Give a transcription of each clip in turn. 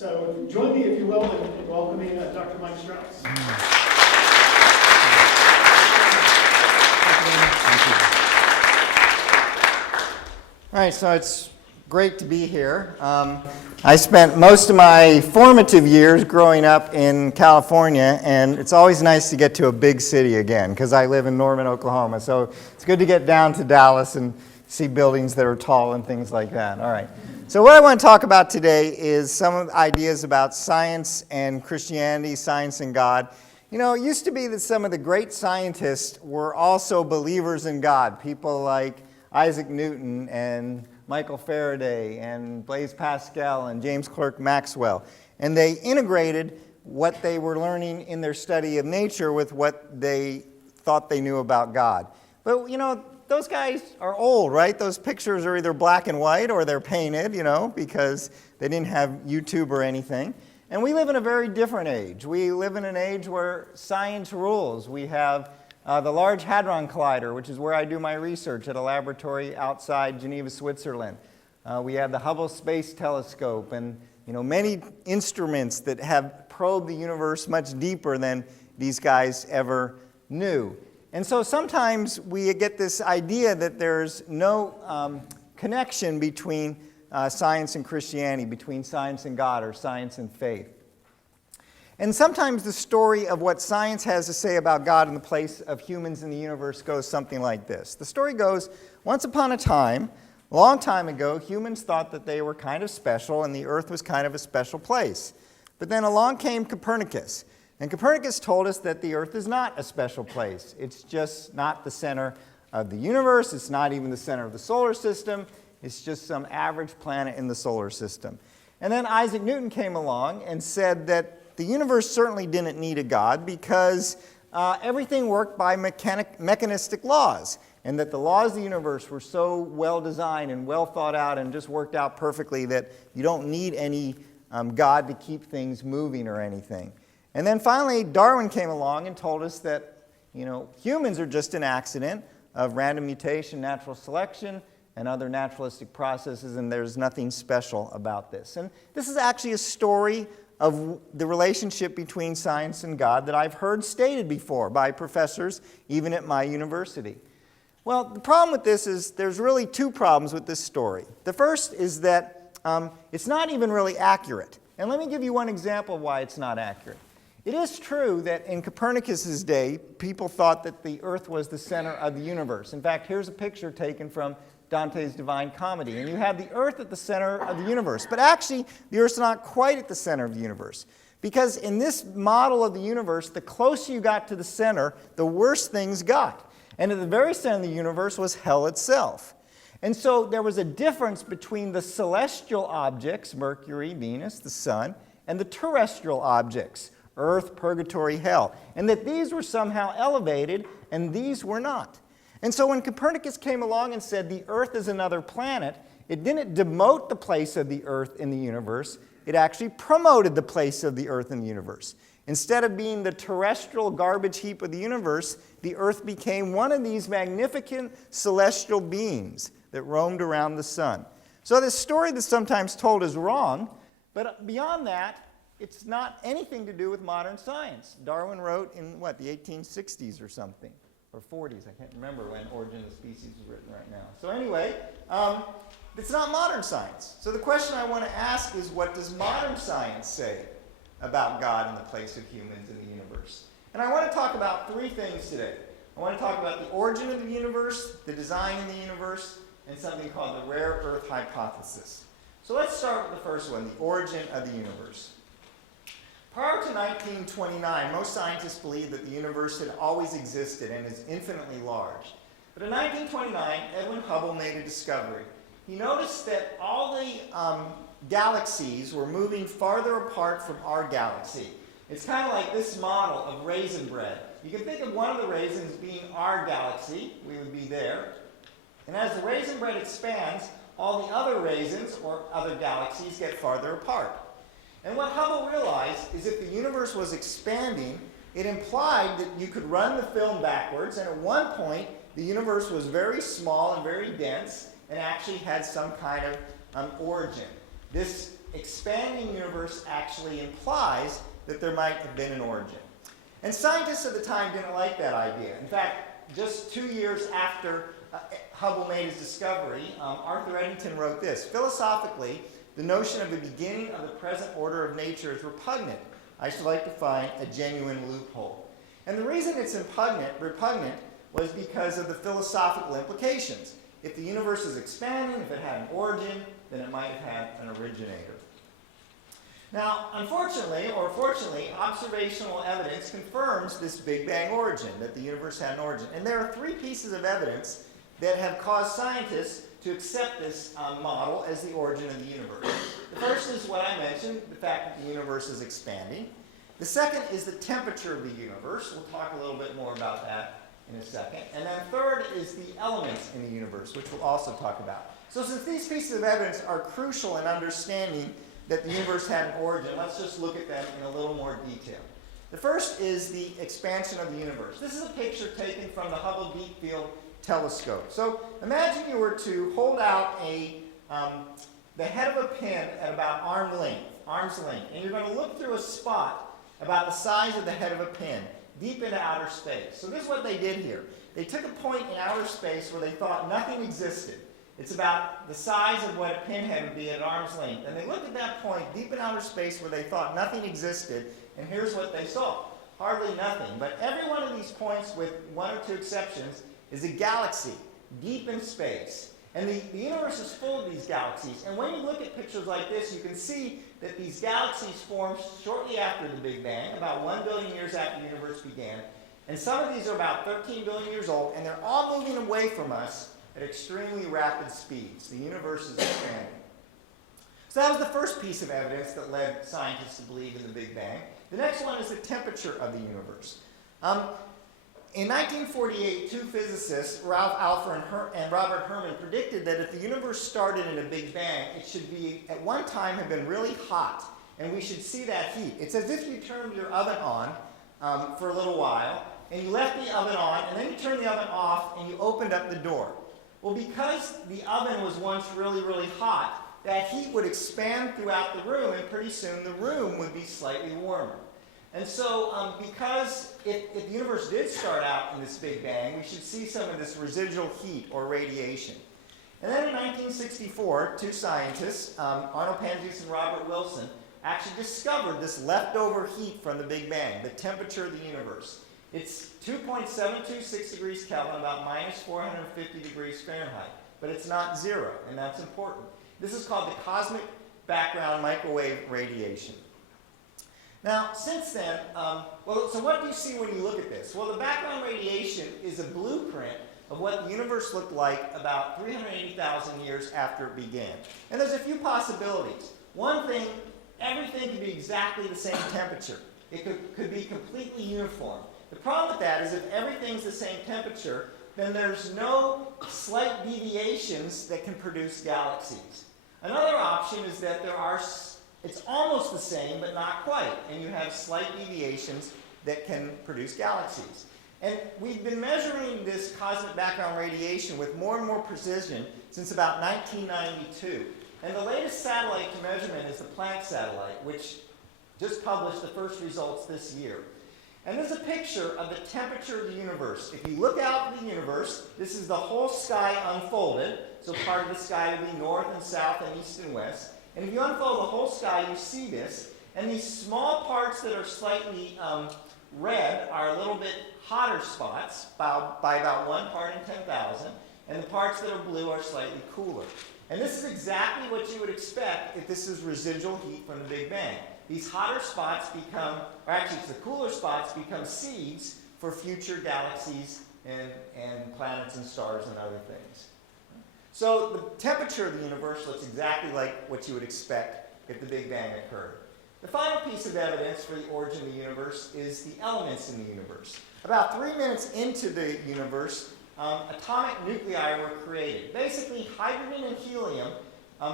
So join me, if you will, in welcoming Dr. Mike Strauss. All right, so it's great to be here. I spent most of my formative years growing up in California, and it's always nice to get to a big city again, because I live in Norman, Oklahoma. So it's good to get down to Dallas and see buildings that are tall and things like that. All right. So what I want to talk about today is some of the ideas about science and Christianity, science and God. You know, it used to be that some of the great scientists were also believers in God. People like Isaac Newton and Michael Faraday and Blaise Pascal and James Clerk Maxwell. And they integrated what they were learning in their study of nature with what they thought they knew about God. But, you know, those guys are old, right? Those pictures are either black and white or they're painted, you know, because they didn't have YouTube or anything. And we live in a very different age. We live in an age where science rules. We have the Large Hadron Collider, which is where I do my research at a laboratory outside Geneva, Switzerland. We have the Hubble Space Telescope and, you know, many instruments that have probed the universe much deeper than these guys ever knew. And so sometimes we get this idea that there's no connection between science and Christianity, between science and God or science and faith. And sometimes the story of what science has to say about God and the place of humans in the universe goes something like this. The story goes, once upon a time, a long time ago, humans thought that they were kind of special and the earth was kind of a special place. But then along came Copernicus. And Copernicus told us that the earth is not a special place. It's just not the center of the universe. It's not even the center of the solar system. It's just some average planet in the solar system. And then Isaac Newton came along and said that the universe certainly didn't need a God because everything worked by mechanistic laws, and that the laws of the universe were so well designed and well thought out and just worked out perfectly that you don't need any God to keep things moving or anything. And then finally Darwin came along and told us that, you know, humans are just an accident of random mutation, natural selection, and other naturalistic processes, and there's nothing special about this. And this is actually a story of the relationship between science and God that I've heard stated before by professors, even at my university. Well, the problem with this is there's really two problems with this story. The first is that it's not even really accurate. And let me give you one example of why it's not accurate. It is true that in Copernicus's day, people thought that the earth was the center of the universe. In fact, here's a picture taken from Dante's Divine Comedy. And you have the earth at the center of the universe. But actually, the earth's not quite at the center of the universe. Because in this model of the universe, the closer you got to the center, the worse things got. And at the very center of the universe was hell itself. And so there was a difference between the celestial objects, Mercury, Venus, the sun, and the terrestrial objects, earth, purgatory, hell. And that these were somehow elevated, and these were not. And so when Copernicus came along and said the earth is another planet, it didn't demote the place of the earth in the universe. It actually promoted the place of the earth in the universe. Instead of being the terrestrial garbage heap of the universe, the earth became one of these magnificent celestial beings that roamed around the sun. So this story that's sometimes told is wrong, but beyond that, it's not anything to do with modern science. Darwin wrote in, what, the 1860s or something. Or 40s, I can't remember when Origin of the Species was written right now. So anyway, it's not modern science. So the question I want to ask is, what does modern science say about God and the place of humans in the universe? And I want to talk about three things today. I want to talk about the origin of the universe, the design in the universe, and something called the rare earth hypothesis. So let's start with the first one, the origin of the universe. Prior to 1929, most scientists believed that the universe had always existed and is infinitely large. But in 1929, Edwin Hubble made a discovery. He noticed that all the galaxies were moving farther apart from our galaxy. It's kind of like this model of raisin bread. You can think of one of the raisins being our galaxy. We would be there. And as the raisin bread expands, all the other raisins or other galaxies get farther apart. And what Hubble realized is if the universe was expanding, it implied that you could run the film backwards, and at one point, the universe was very small and very dense, and actually had some kind of origin. This expanding universe actually implies that there might have been an origin. And scientists at the time didn't like that idea. In fact, just 2 years after Hubble made his discovery, Arthur Eddington wrote this: philosophically, the notion of the beginning of the present order of nature is repugnant. I should like to find a genuine loophole. And the reason it's repugnant was because of the philosophical implications. If the universe is expanding, if it had an origin, then it might have had an originator. Now, unfortunately, or fortunately, observational evidence confirms this Big Bang origin, that the universe had an origin. And there are 3 pieces of evidence that have caused scientists to accept this model as the origin of the universe. The first is what I mentioned, the fact that the universe is expanding. The second is the temperature of the universe. We'll talk a little bit more about that in a second. And then third is the elements in the universe, which we'll also talk about. So since these pieces of evidence are crucial in understanding that the universe had an origin, let's just look at them in a little more detail. The first is the expansion of the universe. This is a picture taken from the Hubble Deep Field Telescope. So imagine you were to hold out the head of a pin at about arm's length, and you're going to look through a spot about the size of the head of a pin, deep into outer space. So this is what they did here. They took a point in outer space where they thought nothing existed. It's about the size of what a pinhead would be at arm's length. And they looked at that point deep in outer space where they thought nothing existed, and here's what they saw. Hardly nothing. But every one of these points, with 1 or 2 exceptions, is a galaxy deep in space. And the universe is full of these galaxies. And when you look at pictures like this, you can see that these galaxies formed shortly after the Big Bang, about 1 billion years after the universe began. And some of these are about 13 billion years old, and they're all moving away from us at extremely rapid speeds. The universe is expanding. So that was the first piece of evidence that led scientists to believe in the Big Bang. The next one is the temperature of the universe. In 1948, 2 physicists, Ralph Alpher and Robert Herman, predicted that if the universe started in a Big Bang, it should be, at one time, have been really hot, and we should see that heat. It's as if you turned your oven on for a little while, and you left the oven on, and then you turned the oven off, and you opened up the door. Well, because the oven was once really, really hot, that heat would expand throughout the room, and pretty soon the room would be slightly warmer. And so, because if the universe did start out in this Big Bang, we should see some of this residual heat or radiation. And then in 1964, 2 scientists, Arnold Panzias and Robert Wilson, actually discovered this leftover heat from the Big Bang, the temperature of the universe. It's 2.726 degrees Kelvin, about minus 450 degrees Fahrenheit. But it's not 0, and that's important. This is called the cosmic background microwave radiation. Now, since then, so what do you see when you look at this? Well, the background radiation is a blueprint of what the universe looked like about 380,000 years after it began. And there's a few possibilities. One thing, everything could be exactly the same temperature. It could be completely uniform. The problem with that is if everything's the same temperature, then there's no slight deviations that can produce galaxies. Another option is that it's almost the same, but not quite, and you have slight deviations that can produce galaxies. And we've been measuring this cosmic background radiation with more and more precision since about 1992. And the latest satellite to measurement is the Planck satellite, which just published the first results this year. And there's a picture of the temperature of the universe. If you look out at the universe, this is the whole sky unfolded. So part of the sky will be north and south and east and west. And if you unfold the whole sky, you see this. And these small parts that are slightly red are a little bit hotter spots by about 1 part in 10,000. And the parts that are blue are slightly cooler. And this is exactly what you would expect if this is residual heat from the Big Bang. These hotter spots become, or actually it's the cooler spots, become seeds for future galaxies and planets and stars and other things. So the temperature of the universe looks exactly like what you would expect if the Big Bang occurred. The final piece of evidence for the origin of the universe is the elements in the universe. About 3 minutes into the universe, atomic nuclei were created. Basically, hydrogen and helium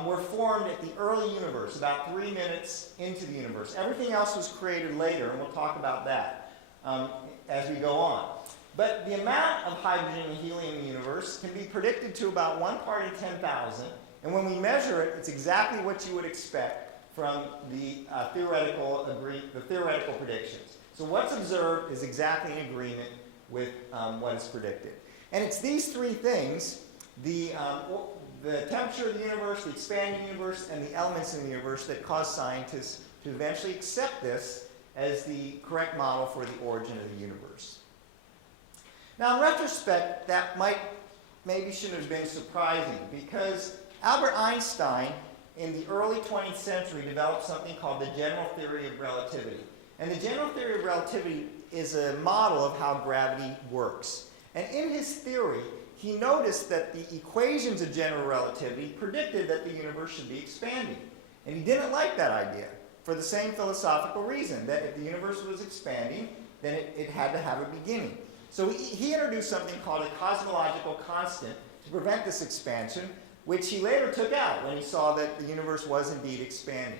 were formed at the early universe, about 3 minutes into the universe. Everything else was created later, and we'll talk about that as we go on. But the amount of hydrogen and helium in the universe can be predicted to about 1 part in 10,000, and when we measure it, it's exactly what you would expect from the theoretical predictions. So what's observed is exactly in agreement with what is predicted. And it's these three things, the temperature of the universe, the expanding universe, and the elements in the universe that cause scientists to eventually accept this as the correct model for the origin of the universe. Now, in retrospect, that maybe shouldn't have been surprising, because Albert Einstein in the early 20th century developed something called the general theory of relativity. And the general theory of relativity is a model of how gravity works. And in his theory, he noticed that the equations of general relativity predicted that the universe should be expanding. And he didn't like that idea for the same philosophical reason, that if the universe was expanding, then it had to have a beginning. So he introduced something called a cosmological constant to prevent this expansion, which he later took out when he saw that the universe was indeed expanding.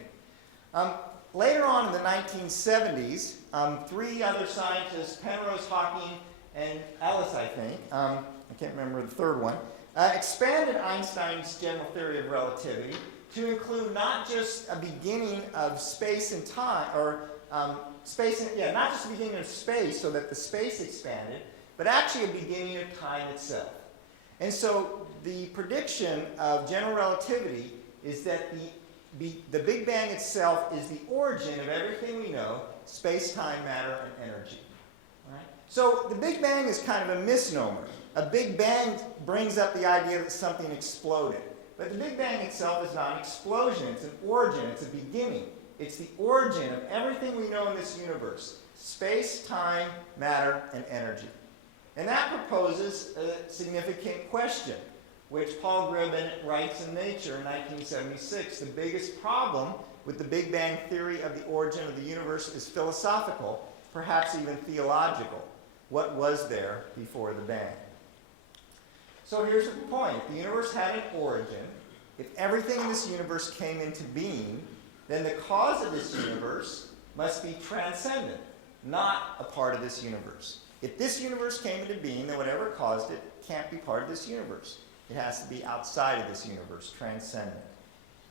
Later on in the 1970s, three other scientists, Penrose, Hawking, and Ellis, I think, I can't remember the third one, expanded Einstein's general theory of relativity to include not just a beginning of space and time, or not just a beginning of space so that the space expanded, but actually a beginning of time itself. And so the prediction of general relativity is that the Big Bang itself is the origin of everything we know, space, time, matter, and energy. All right? So the Big Bang is kind of a misnomer. A Big Bang brings up the idea that something exploded. But the Big Bang itself is not an explosion, it's an origin, it's a beginning. It's the origin of everything we know in this universe, space, time, matter, and energy. And that proposes a significant question, which Paul Gribben writes in Nature in 1976. The biggest problem with the Big Bang theory of the origin of the universe is philosophical, perhaps even theological. What was there before the Bang? So here's the point. If the universe had an origin, if everything in this universe came into being, then the cause of this universe must be transcendent, not a part of this universe. If this universe came into being, then whatever caused it can't be part of this universe. It has to be outside of this universe, transcendent.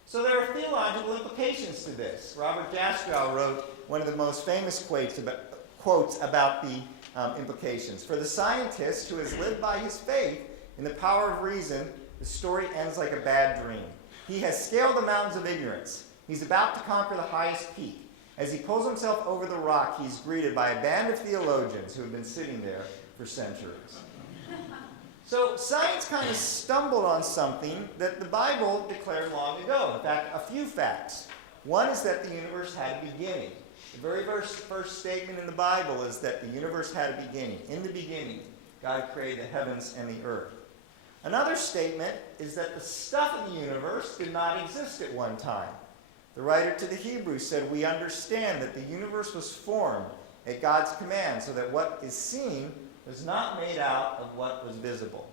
So there are theological implications to this. Robert Jastrow wrote one of the most famous quotes about the implications. For the scientist who has lived by his faith in the power of reason, the story ends like a bad dream. He has scaled the mountains of ignorance. He's about to conquer the highest peak. As he pulls himself over the rock, he's greeted by a band of theologians who have been sitting there for centuries. So science kind of stumbled on something that the Bible declared long ago. In fact, a few facts. One is that the universe had a beginning. The very first statement in the Bible is that the universe had a beginning. In the beginning, God created the heavens and the earth. Another statement is that the stuff in the universe did not exist at one time. The writer to the Hebrews said, "We understand that the universe was formed at God's command, so that what is seen was not made out of what was visible."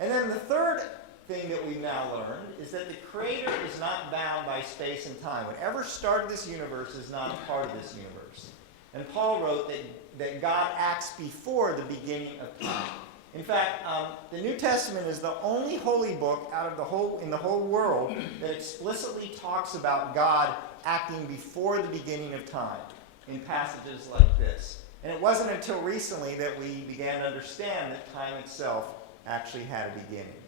And then the third thing that we've now learned is that the Creator is not bound by space and time. Whatever started this universe is not a part of this universe. And Paul wrote that God acts before the beginning of time. In fact, the New Testament is the only holy book in the whole world that explicitly talks about God acting before the beginning of time in passages like this. And it wasn't until recently that we began to understand that time itself actually had a beginning.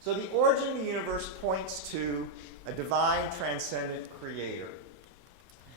So the origin of the universe points to a divine, transcendent creator.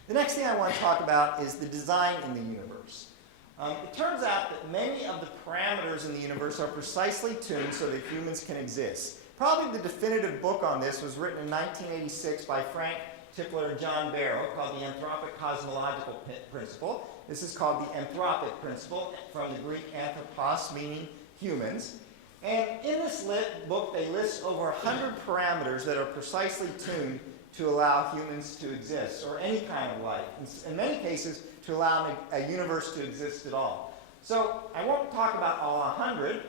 The next thing I want to talk about is the design in the universe. It turns out that many of the parameters in the universe are precisely tuned so that humans can exist. Probably the definitive book on this was written in 1986 by Frank Tipler and John Barrow, called the Anthropic Cosmological Principle. This is called the anthropic principle, from the Greek anthropos, meaning humans. And in this book, they list over 100 parameters that are precisely tuned to allow humans to exist, or any kind of life. In many cases, to allow a universe to exist at all. So I won't talk about all 100.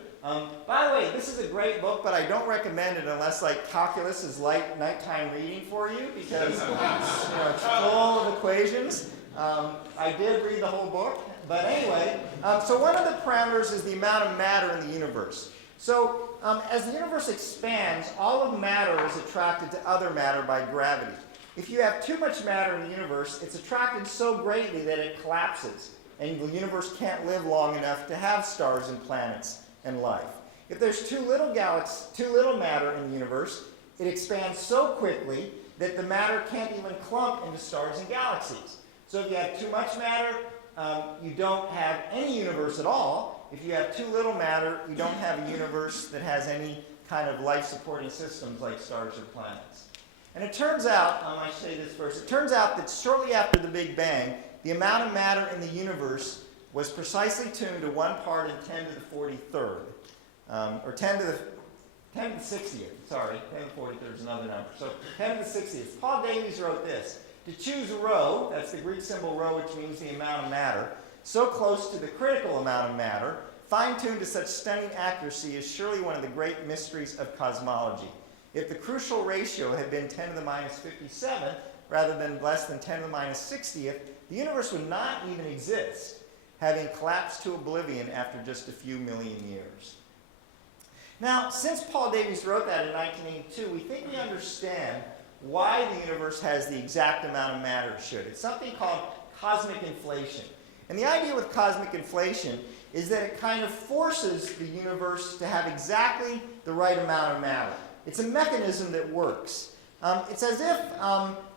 By the way, this is a great book, but I don't recommend it unless calculus is light nighttime reading for you, because it's full of equations. I did read the whole book, but anyway. So one of the parameters is the amount of matter in the universe. So as the universe expands, all of matter is attracted to other matter by gravity. If you have too much matter in the universe, it's attracted so greatly that it collapses, and the universe can't live long enough to have stars and planets and life. If there's too little matter in the universe, it expands so quickly that the matter can't even clump into stars and galaxies. So if you have too much matter, you don't have any universe at all. If you have too little matter, you don't have a universe that has any kind of life-supporting systems like stars or planets. And it turns out, I should say this first, it turns out that shortly after the Big Bang, the amount of matter in the universe was precisely tuned to 1 part in 10 to the 43rd, or 10 to the 60th, sorry, 10 to the 43rd is another number. So 10 to the 60th. Paul Davies wrote this: to choose rho, that's the Greek symbol rho, which means the amount of matter, so close to the critical amount of matter, fine-tuned to such stunning accuracy, is surely one of the great mysteries of cosmology. If the crucial ratio had been 10 to the minus 57, rather than less than 10 to the minus 60th, the universe would not even exist, having collapsed to oblivion after just a few million years. Now, since Paul Davies wrote that in 1982, we think we understand why the universe has the exact amount of matter it should. It's something called cosmic inflation. And the idea with cosmic inflation is that it kind of forces the universe to have exactly the right amount of matter. It's a mechanism that works. It's as if,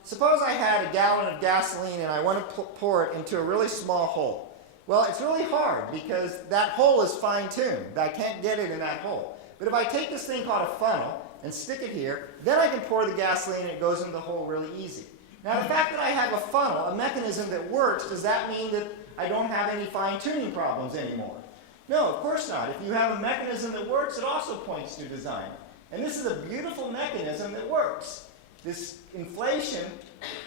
suppose I had a gallon of gasoline and I want to pour it into a really small hole. Well, it's really hard because that hole is fine-tuned. I can't get it in that hole. But if I take this thing called a funnel and stick it here, then I can pour the gasoline and it goes into the hole really easy. Now, the fact that I have a funnel, a mechanism that works, does that mean that I don't have any fine-tuning problems anymore? No, of course not. If you have a mechanism that works, it also points to design. And this is a beautiful mechanism that works. This inflation,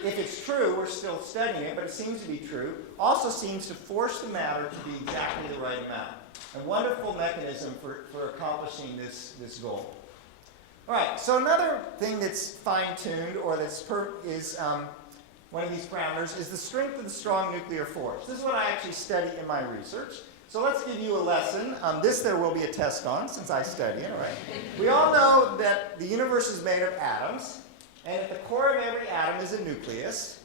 if it's true, we're still studying it, but it seems to be true, also seems to force the matter to be exactly the right amount. A wonderful mechanism for accomplishing this goal. All right, so another thing that's fine-tuned, or is one of these parameters, is the strength of the strong nuclear force. This is what I actually study in my research. So let's give you a lesson. This there will be a test on, since I study it, right? We all know that the universe is made of atoms, and at the core of every atom is a nucleus,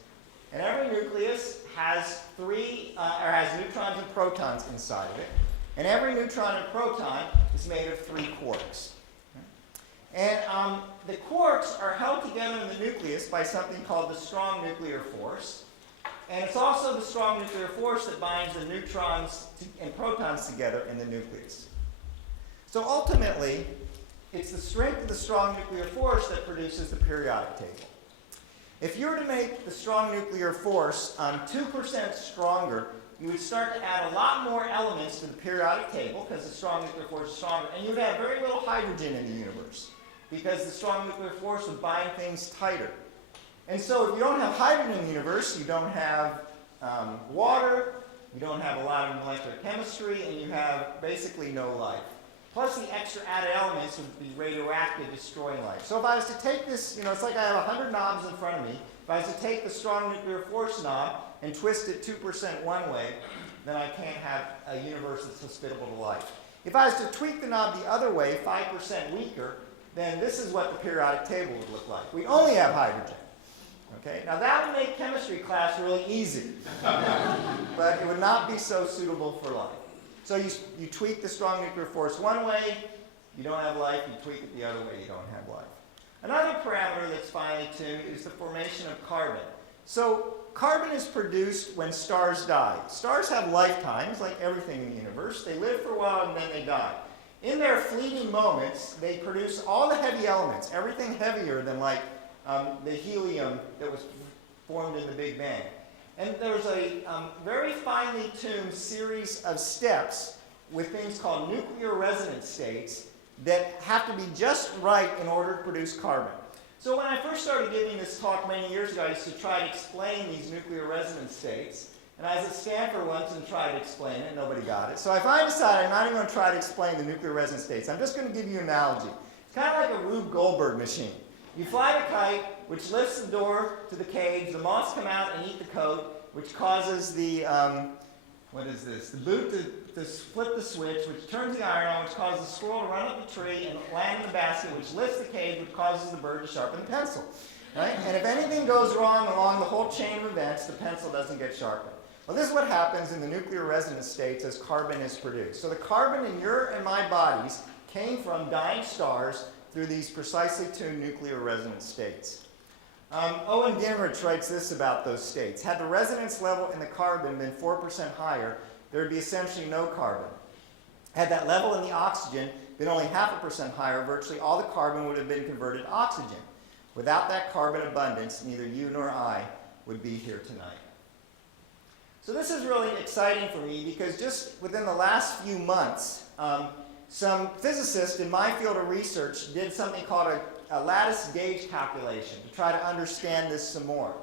and every nucleus has neutrons and protons inside of it, and every neutron and proton is made of 3 quarks. And the quarks are held together in the nucleus by something called the strong nuclear force. And it's also the strong nuclear force that binds the neutrons and protons together in the nucleus. So ultimately, it's the strength of the strong nuclear force that produces the periodic table. If you were to make the strong nuclear force 2% stronger, you would start to add a lot more elements to the periodic table because the strong nuclear force is stronger, and you would have very little hydrogen in the universe because the strong nuclear force would bind things tighter. And so if you don't have hydrogen in the universe, you don't have water, you don't have a lot of molecular chemistry, and you have basically no life. Plus the extra added elements would be radioactive, destroying life. So if I was to take this, it's like I have 100 knobs in front of me. If I was to take the strong nuclear force knob and twist it 2% one way, then I can't have a universe that's hospitable to life. If I was to tweak the knob the other way, 5% weaker, then this is what the periodic table would look like. We only have hydrogen. Okay? Now that would make chemistry class really easy, but it would not be so suitable for life. So you tweak the strong nuclear force one way, you don't have life. You tweak it the other way, you don't have life. Another parameter that's finely tuned is the formation of carbon. So carbon is produced when stars die. Stars have lifetimes, like everything in the universe. They live for a while and then they die. In their fleeting moments, they produce all the heavy elements, everything heavier than like the helium that was formed in the Big Bang. And there's a very finely tuned series of steps with things called nuclear resonance states that have to be just right in order to produce carbon. So when I first started giving this talk many years ago, I used to try to explain these nuclear resonance states. And I was at Stanford once and tried to explain it. Nobody got it. So I finally decided I'm not even going to try to explain the nuclear resonance states. I'm just going to give you an analogy. It's kind of like a Rube Goldberg machine. You fly the kite, which lifts the door to the cage. The moths come out and eat the coat, which causes the, the boot to flip the switch, which turns the iron on, which causes the squirrel to run up the tree and land in the basket, which lifts the cage, which causes the bird to sharpen the pencil. right? And if anything goes wrong along the whole chain of events, the pencil doesn't get sharpened. Well, this is what happens in the nuclear resonance states as carbon is produced. So the carbon in your and my bodies came from dying stars through these precisely tuned nuclear resonance states. Owen Gingrich writes this about those states. Had the resonance level in the carbon been 4% higher, there would be essentially no carbon. Had that level in the oxygen been only 0.5% higher, virtually all the carbon would have been converted to oxygen. Without that carbon abundance, neither you nor I would be here tonight. So this is really exciting for me because just within the last few months, some physicists in my field of research did something called a lattice gauge calculation to try to understand this some more.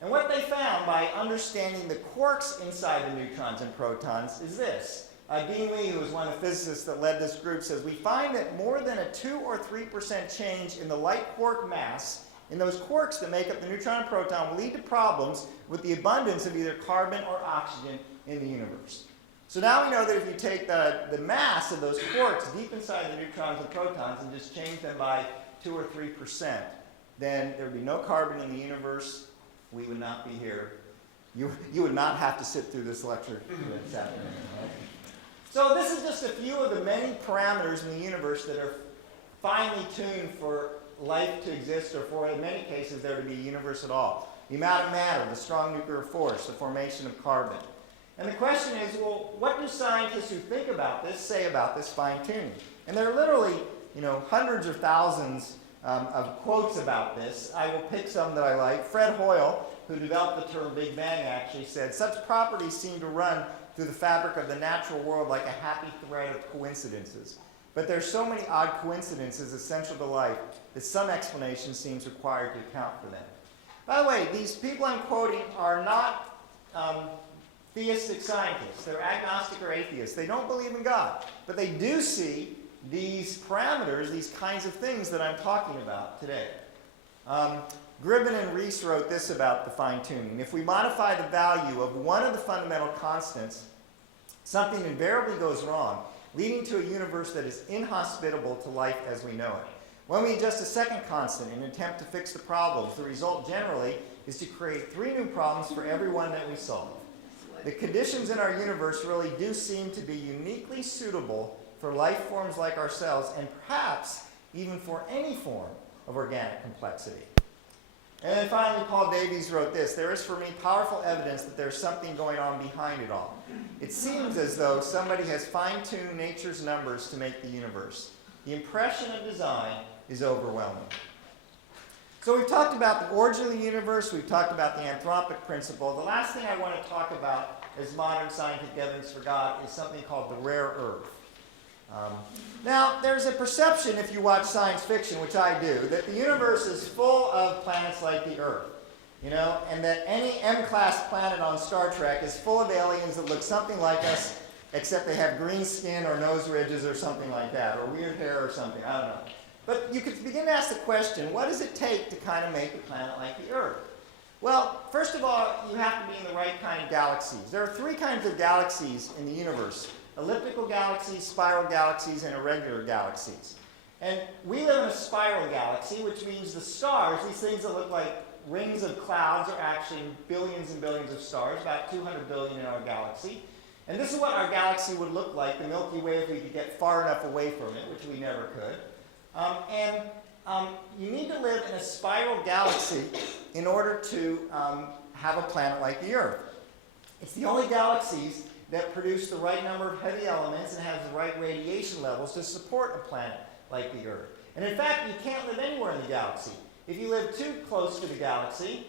And what they found by understanding the quarks inside the neutrons and protons is this. Dean Lee, who was one of the physicists that led this group, says, we find that more than a 2 or 3% change in the light quark mass in those quarks that make up the neutron and proton will lead to problems with the abundance of either carbon or oxygen in the universe. So now we know that if you take the mass of those quarks deep inside the neutrons and protons and just change them by 2 or 3%, then there would be no carbon in the universe. We would not be here. You would not have to sit through this lecture this afternoon. Right? So this is just a few of the many parameters in the universe that are finely tuned for life to exist, or for, in many cases, there to be a universe at all. The amount of matter, the strong nuclear force, the formation of carbon. And the question is, well, what do scientists who think about this say about this fine-tuning? And there are literally, hundreds or thousands of quotes about this. I will pick some that I like. Fred Hoyle, who developed the term Big Bang, actually said, such properties seem to run through the fabric of the natural world like a happy thread of coincidences. But there's so many odd coincidences essential to life that some explanation seems required to account for them. By the way, these people I'm quoting are not theistic scientists. They're agnostic or atheists. They don't believe in God. But they do see these parameters, these kinds of things that I'm talking about today. Gribben and Rees wrote this about the fine-tuning. If we modify the value of one of the fundamental constants, something invariably goes wrong, leading to a universe that is inhospitable to life as we know it. When we adjust a second constant in an attempt to fix the problems, the result generally is to create 3 new problems for every one that we solve. The conditions in our universe really do seem to be uniquely suitable for life forms like ourselves, and perhaps even for any form of organic complexity. And then finally, Paul Davies wrote this: there is for me powerful evidence that there's something going on behind it all. It seems as though somebody has fine-tuned nature's numbers to make the universe. The impression of design is overwhelming. So we've talked about the origin of the universe, we've talked about the anthropic principle. The last thing I want to talk about as modern scientific evidence for God is something called the rare earth. Now, there's a perception, if you watch science fiction, which I do, that the universe is full of planets like the Earth, and that any M-class planet on Star Trek is full of aliens that look something like us, except they have green skin or nose ridges or something like that, or weird hair or something, I don't know. But you could begin to ask the question, what does it take to kind of make a planet like the Earth? Well, first of all, you have to be in the right kind of galaxies. There are 3 kinds of galaxies in the universe: elliptical galaxies, spiral galaxies, and irregular galaxies. And we live in a spiral galaxy, which means the stars, these things that look like rings of clouds, are actually billions and billions of stars, about 200 billion in our galaxy. And this is what our galaxy would look like, the Milky Way, if we could get far enough away from it, which we never could. You need to live in a spiral galaxy in order to have a planet like the Earth. It's the only galaxies that produce the right number of heavy elements and has the right radiation levels to support a planet like the Earth. And in fact, you can't live anywhere in the galaxy. If you live too close to the galaxy,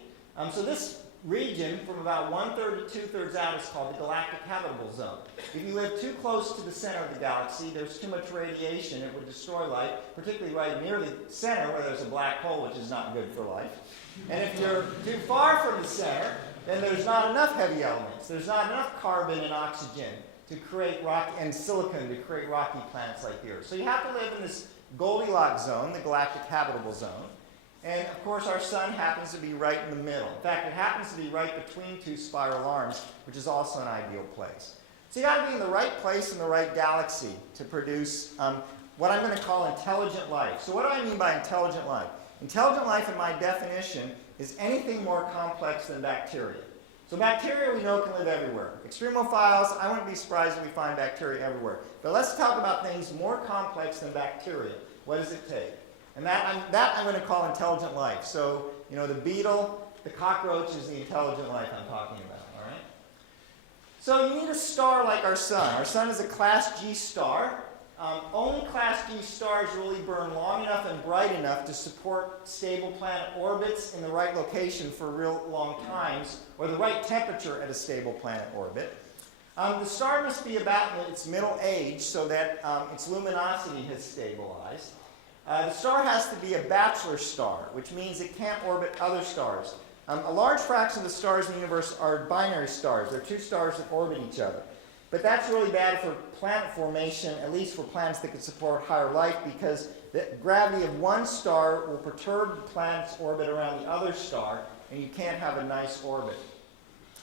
so this region from about 1/3 to 2/3 out is called the galactic habitable zone. If you live too close to the center of the galaxy, there's too much radiation, it would destroy life, particularly right near the center where there's a black hole, which is not good for life. And if you're too far from the center, then there's not enough heavy elements. There's not enough carbon and oxygen to create rock and silicon to create rocky planets like the Earth. So you have to live in this Goldilocks zone, the galactic habitable zone. And of course, our sun happens to be right in the middle. In fact, it happens to be right between 2 spiral arms, which is also an ideal place. So you got to be in the right place in the right galaxy to produce what I'm going to call intelligent life. So what do I mean by intelligent life? Intelligent life, in my definition, is anything more complex than bacteria. So bacteria we know can live everywhere. Extremophiles, I wouldn't be surprised if we find bacteria everywhere. But let's talk about things more complex than bacteria. What does it take? And that I'm going to call intelligent life. So, the beetle, the cockroach is the intelligent life I'm talking about, all right? So you need a star like our sun. Our sun is a class G star. Only class G stars really burn long enough and bright enough to support stable planet orbits in the right location for real long times, or the right temperature at a stable planet orbit. The star must be about in its middle age so that its luminosity has stabilized. The star has to be a bachelor star, which means it can't orbit other stars. A large fraction of the stars in the universe are binary stars. They're two stars that orbit each other. But that's really bad for planet formation, at least for planets that could support higher life, because the gravity of one star will perturb the planet's orbit around the other star, and you can't have a nice orbit.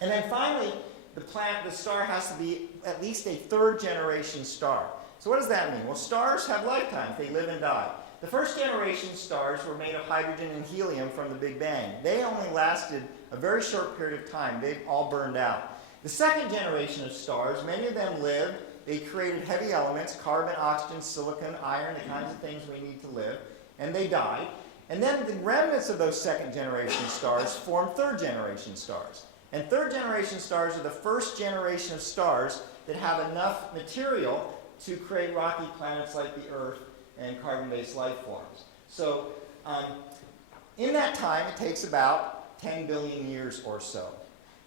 And then finally, the star has to be at least a third-generation star. So what does that mean? Well, stars have lifetimes. They live and die. The first-generation stars were made of hydrogen and helium from the Big Bang. They only lasted a very short period of time. They've all burned out. The second generation of stars, many of them lived. They created heavy elements, carbon, oxygen, silicon, iron, the kinds of things we need to live, and they died. And then the remnants of those second-generation stars formed third-generation stars. And third-generation stars are the first generation of stars that have enough material to create rocky planets like the Earth and carbon-based life forms. So in that time, it takes about 10 billion years or so.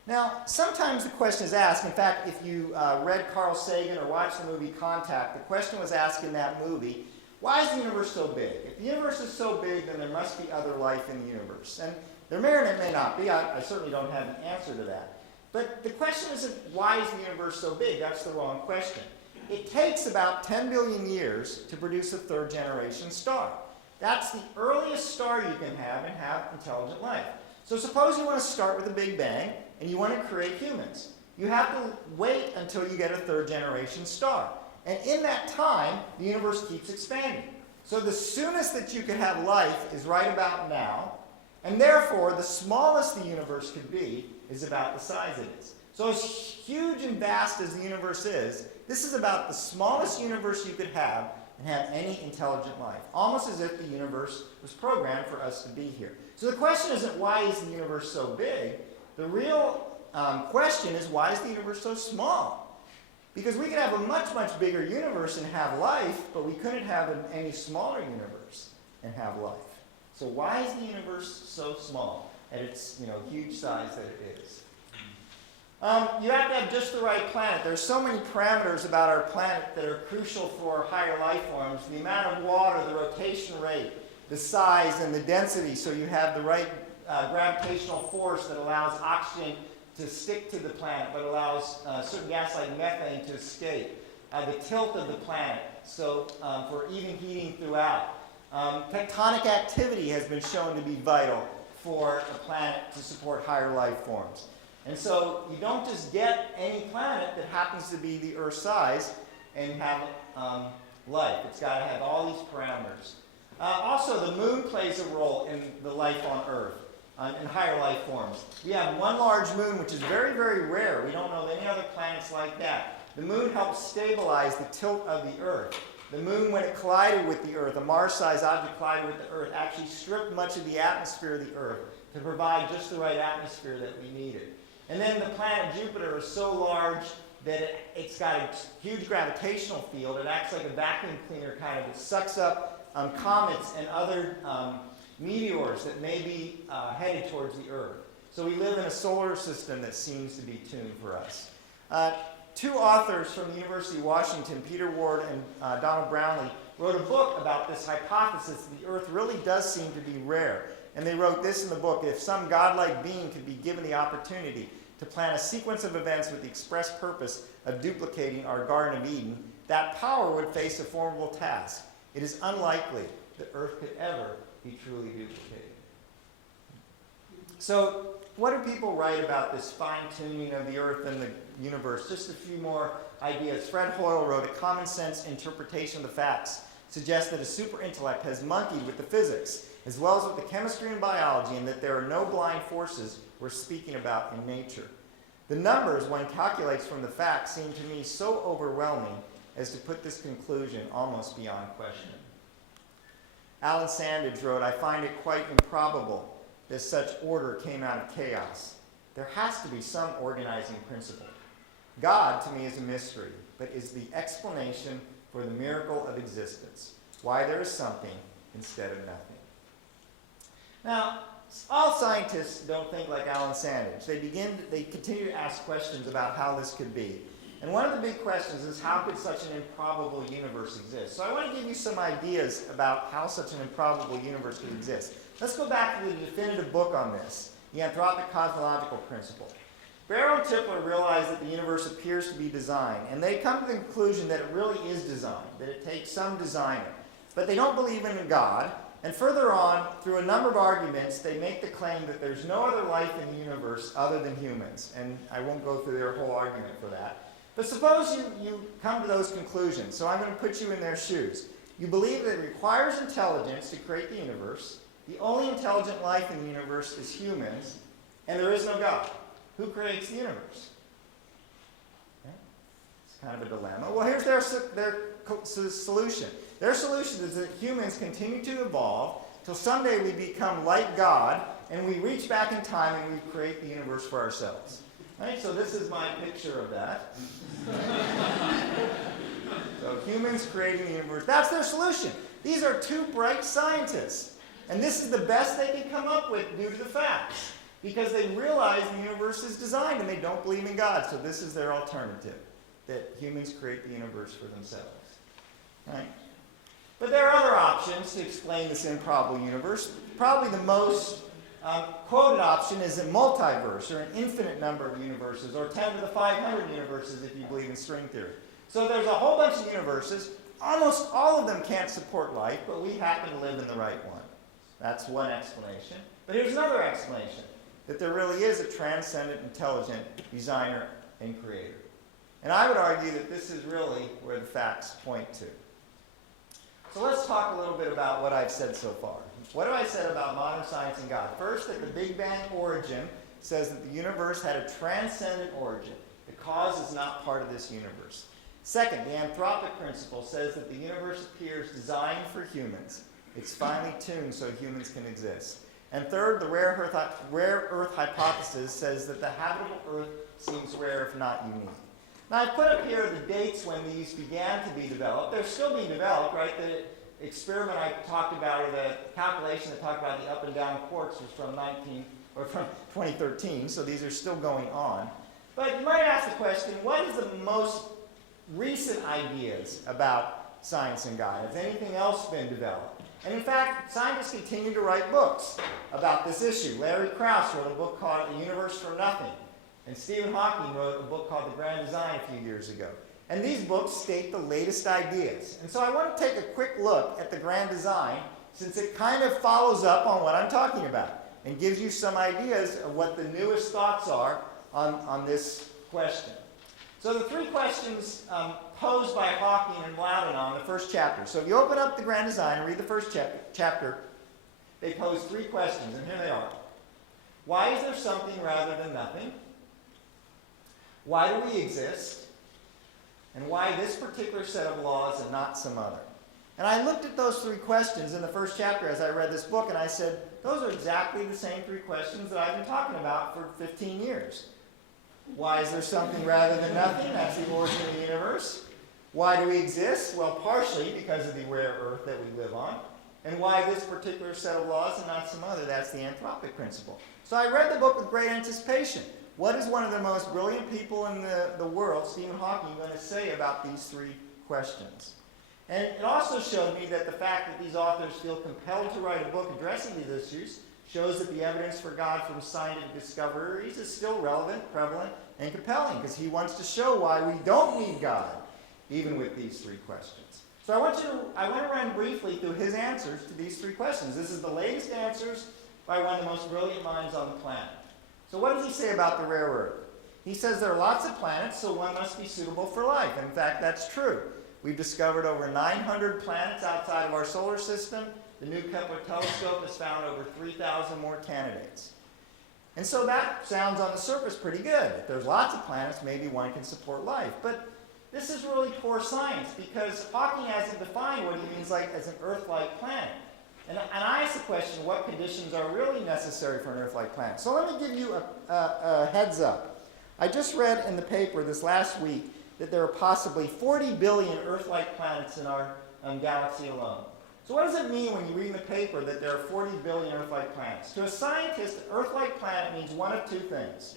Now, sometimes the question is asked, in fact, if you read Carl Sagan or watched the movie Contact, the question was asked in that movie, why is the universe so big? If the universe is so big, then there must be other life in the universe. And there may or may not be. I certainly don't have an answer to that. But the question isn't, why is the universe so big? That's the wrong question. It takes about 10 billion years to produce a third-generation star. That's the earliest star you can have and have intelligent life. So suppose you want to start with a Big Bang, and you want to create humans. You have to wait until you get a third-generation star. And in that time, the universe keeps expanding. So the soonest that you could have life is right about now, and therefore the smallest the universe could be is about the size it is. So as huge and vast as the universe is, this is about the smallest universe you could have and have any intelligent life. Almost as if the universe was programmed for us to be here. So the question isn't, why is the universe so big? The real question is, why is the universe so small? Because we could have a much, much bigger universe and have life, but we couldn't have any smaller universe and have life. So why is the universe so small at its huge size that it is? You have to have just the right planet. There's so many parameters about our planet that are crucial for higher life forms. The amount of water, the rotation rate, the size, and the density, so you have the right gravitational force that allows oxygen to stick to the planet, but allows certain gas like methane to escape. The tilt of the planet, so for even heating throughout. Tectonic activity has been shown to be vital for a planet to support higher life forms. And so you don't just get any planet that happens to be the Earth size and have life. It's got to have all these parameters. Also, the moon plays a role in the life on Earth, in higher life forms. We have one large moon, which is very, very rare. We don't know of any other planets like that. The moon helps stabilize the tilt of the Earth. The moon, when it collided with the Earth, a Mars-sized object collided with the Earth, actually stripped much of the atmosphere of the Earth to provide just the right atmosphere that we needed. And then the planet Jupiter is so large that it's got a huge gravitational field. It acts like a vacuum cleaner kind of. It sucks up comets and other meteors that may be headed towards the Earth. So we live in a solar system that seems to be tuned for us. Two authors from the University of Washington, Peter Ward and Donald Brownlee, wrote a book about this hypothesis that the Earth really does seem to be rare. And they wrote this in the book: if some godlike being could be given the opportunity to plan a sequence of events with the express purpose of duplicating our Garden of Eden, that power would face a formidable task. It is unlikely that Earth could ever be truly duplicated. So what do people write about this fine-tuning of the Earth and the universe? Just a few more ideas. Fred Hoyle wrote, a common sense interpretation of the facts suggests that a super intellect has monkeyed with the physics as well as with the chemistry and biology, and that there are no blind forces we're speaking about in nature. The numbers, one calculates from the facts, seem to me so overwhelming as to put this conclusion almost beyond question. Alan Sandage wrote, "I find it quite improbable that such order came out of chaos. There has to be some organizing principle. God, to me, is a mystery, but is the explanation for the miracle of existence, why there is something instead of nothing." Now, all scientists don't think like Alan Sandage. They continue to ask questions about how this could be. And one of the big questions is, how could such an improbable universe exist? So I want to give you some ideas about how such an improbable universe could exist. Let's go back to the definitive book on this, the Anthropic Cosmological Principle. Barrow and Tipler realize that the universe appears to be designed, and they come to the conclusion that it really is designed, that it takes some designer. But they don't believe in God, and further on, through a number of arguments, they make the claim that there's no other life in the universe other than humans. And I won't go through their whole argument for that. But suppose you come to those conclusions, so I'm going to put you in their shoes. You believe that it requires intelligence to create the universe. The only intelligent life in the universe is humans, and there is no God. Who creates the universe? Okay. It's kind of a dilemma. Well, here's their solution. Their solution is that humans continue to evolve till someday we become like God, and we reach back in time and we create the universe for ourselves. Right? So this is my picture of that. So humans creating the universe. That's their solution. These are two bright scientists. And this is the best they can come up with due to the facts. Because they realize the universe is designed and they don't believe in God. So this is their alternative, that humans create the universe for themselves. Right? But there are other options to explain this improbable universe. Probably the most quoted option is a multiverse, or an infinite number of universes, or 10 to the 500 universes if you believe in string theory. So there's a whole bunch of universes. Almost all of them can't support life, but we happen to live in the right one. That's one explanation. But here's another explanation, that there really is a transcendent, intelligent designer and creator. And I would argue that this is really where the facts point to. So let's talk a little bit about what I've said so far. What have I said about modern science and God? First, that the Big Bang origin says that the universe had a transcendent origin. The cause is not part of this universe. Second, the anthropic principle says that the universe appears designed for humans. It's finely tuned so humans can exist. And third, the rare Earth hypothesis says that the habitable Earth seems rare, if not unique. Now, I've put up here the dates when these began to be developed. They're still being developed, right? The experiment I talked about, or the calculation that talked about the up and down quarks, was from 2013, so these are still going on. But you might ask the question, what is the most recent ideas about science and God? Has anything else been developed? And in fact, scientists continue to write books about this issue. Larry Krauss wrote a book called The Universe from Nothing. And Stephen Hawking wrote a book called The Grand Design a few years ago. And these books state the latest ideas. And so I want to take a quick look at the Grand Design, since it kind of follows up on what I'm talking about and gives you some ideas of what the newest thoughts are on this question. So the three questions posed by Hawking and Loudon on the first chapter. So if you open up the Grand Design and read the first chapter, they pose three questions, and here they are. Why is there something rather than nothing? Why do we exist? And why this particular set of laws and not some other? And I looked at those three questions in the first chapter as I read this book, and I said, those are exactly the same three questions that I've been talking about for 15 years. Why is there something rather than nothing? That's the origin of the universe. Why do we exist? Well, partially because of the rare Earth that we live on. And why this particular set of laws and not some other? That's the anthropic principle. So I read the book with great anticipation. What is one of the most brilliant people in the world, Stephen Hawking, going to say about these three questions? And it also showed me that the fact that these authors feel compelled to write a book addressing these issues shows that the evidence for God from scientific discoveries is still relevant, prevalent, and compelling, because he wants to show why we don't need God, even with these three questions. So I want to run briefly through his answers to these three questions. This is the latest answers by one of the most brilliant minds on the planet. So what does he say about the rare Earth? He says there are lots of planets, so one must be suitable for life. In fact, that's true. We've discovered over 900 planets outside of our solar system, The new Kepler telescope has found over 3,000 more candidates. And so that sounds on the surface pretty good. If there's lots of planets, maybe one can support life. But this is really poor science because Hawking hasn't defined what he means like as an Earth-like planet. And I ask the question, what conditions are really necessary for an Earth-like planet? So let me give you a heads up. I just read in the paper this last week that there are possibly 40 billion Earth-like planets in our galaxy alone. So what does it mean when you read in the paper that there are 40 billion Earth-like planets? To a scientist, an Earth-like planet means one of two things.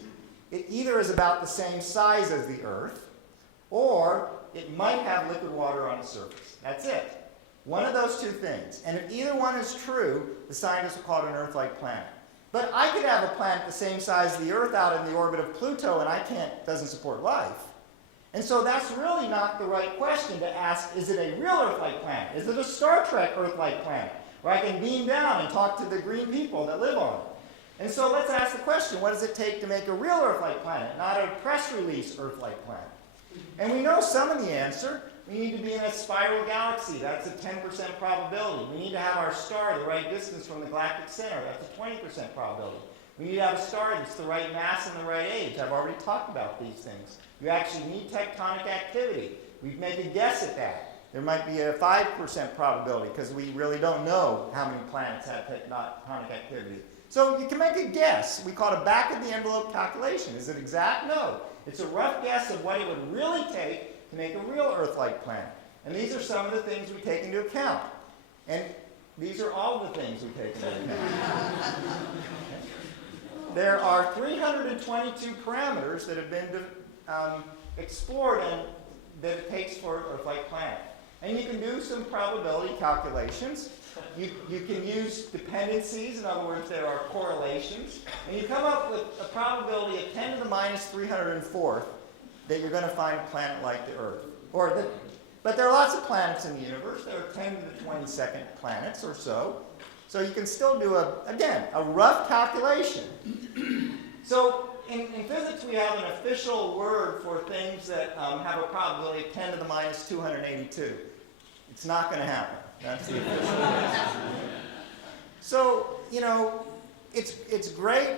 It either is about the same size as the Earth, or it might have liquid water on its surface. That's it. One of those two things. And if either one is true, the scientists will call it an Earth-like planet. But I could have a planet the same size as the Earth out in the orbit of Pluto, and doesn't support life. And so that's really not the right question to ask, is it a real Earth-like planet? Is it a Star Trek Earth-like planet, where I can beam down and talk to the green people that live on it? And so let's ask the question, what does it take to make a real Earth-like planet, not a press release Earth-like planet? And we know some of the answer. We need to be in a spiral galaxy. That's a 10% probability. We need to have our star the right distance from the galactic center. That's a 20% probability. We need to have a star that's the right mass and the right age. I've already talked about these things. You actually need tectonic activity. We make a guess at that. There might be a 5% probability because we really don't know how many planets have tectonic activity. So you can make a guess. We call it a back-of-the-envelope calculation. Is it exact? No. It's a rough guess of what it would really take to make a real Earth-like planet. And these are some of the things we take into account. And these are all the things we take into account. There are 322 parameters that have been explored and that it takes for an Earth-like planet. And you can do some probability calculations. You can use dependencies. In other words, there are correlations. And you come up with a probability of 10 to the minus 304th that you're going to find a planet like the Earth. But there are lots of planets in the universe. There are 10 to the 22nd planets or so. So you can still do, a rough calculation. So in physics, we have an official word for things that have a probability of 10 to the minus 282. It's not going to happen. That's the official word. So, it's great.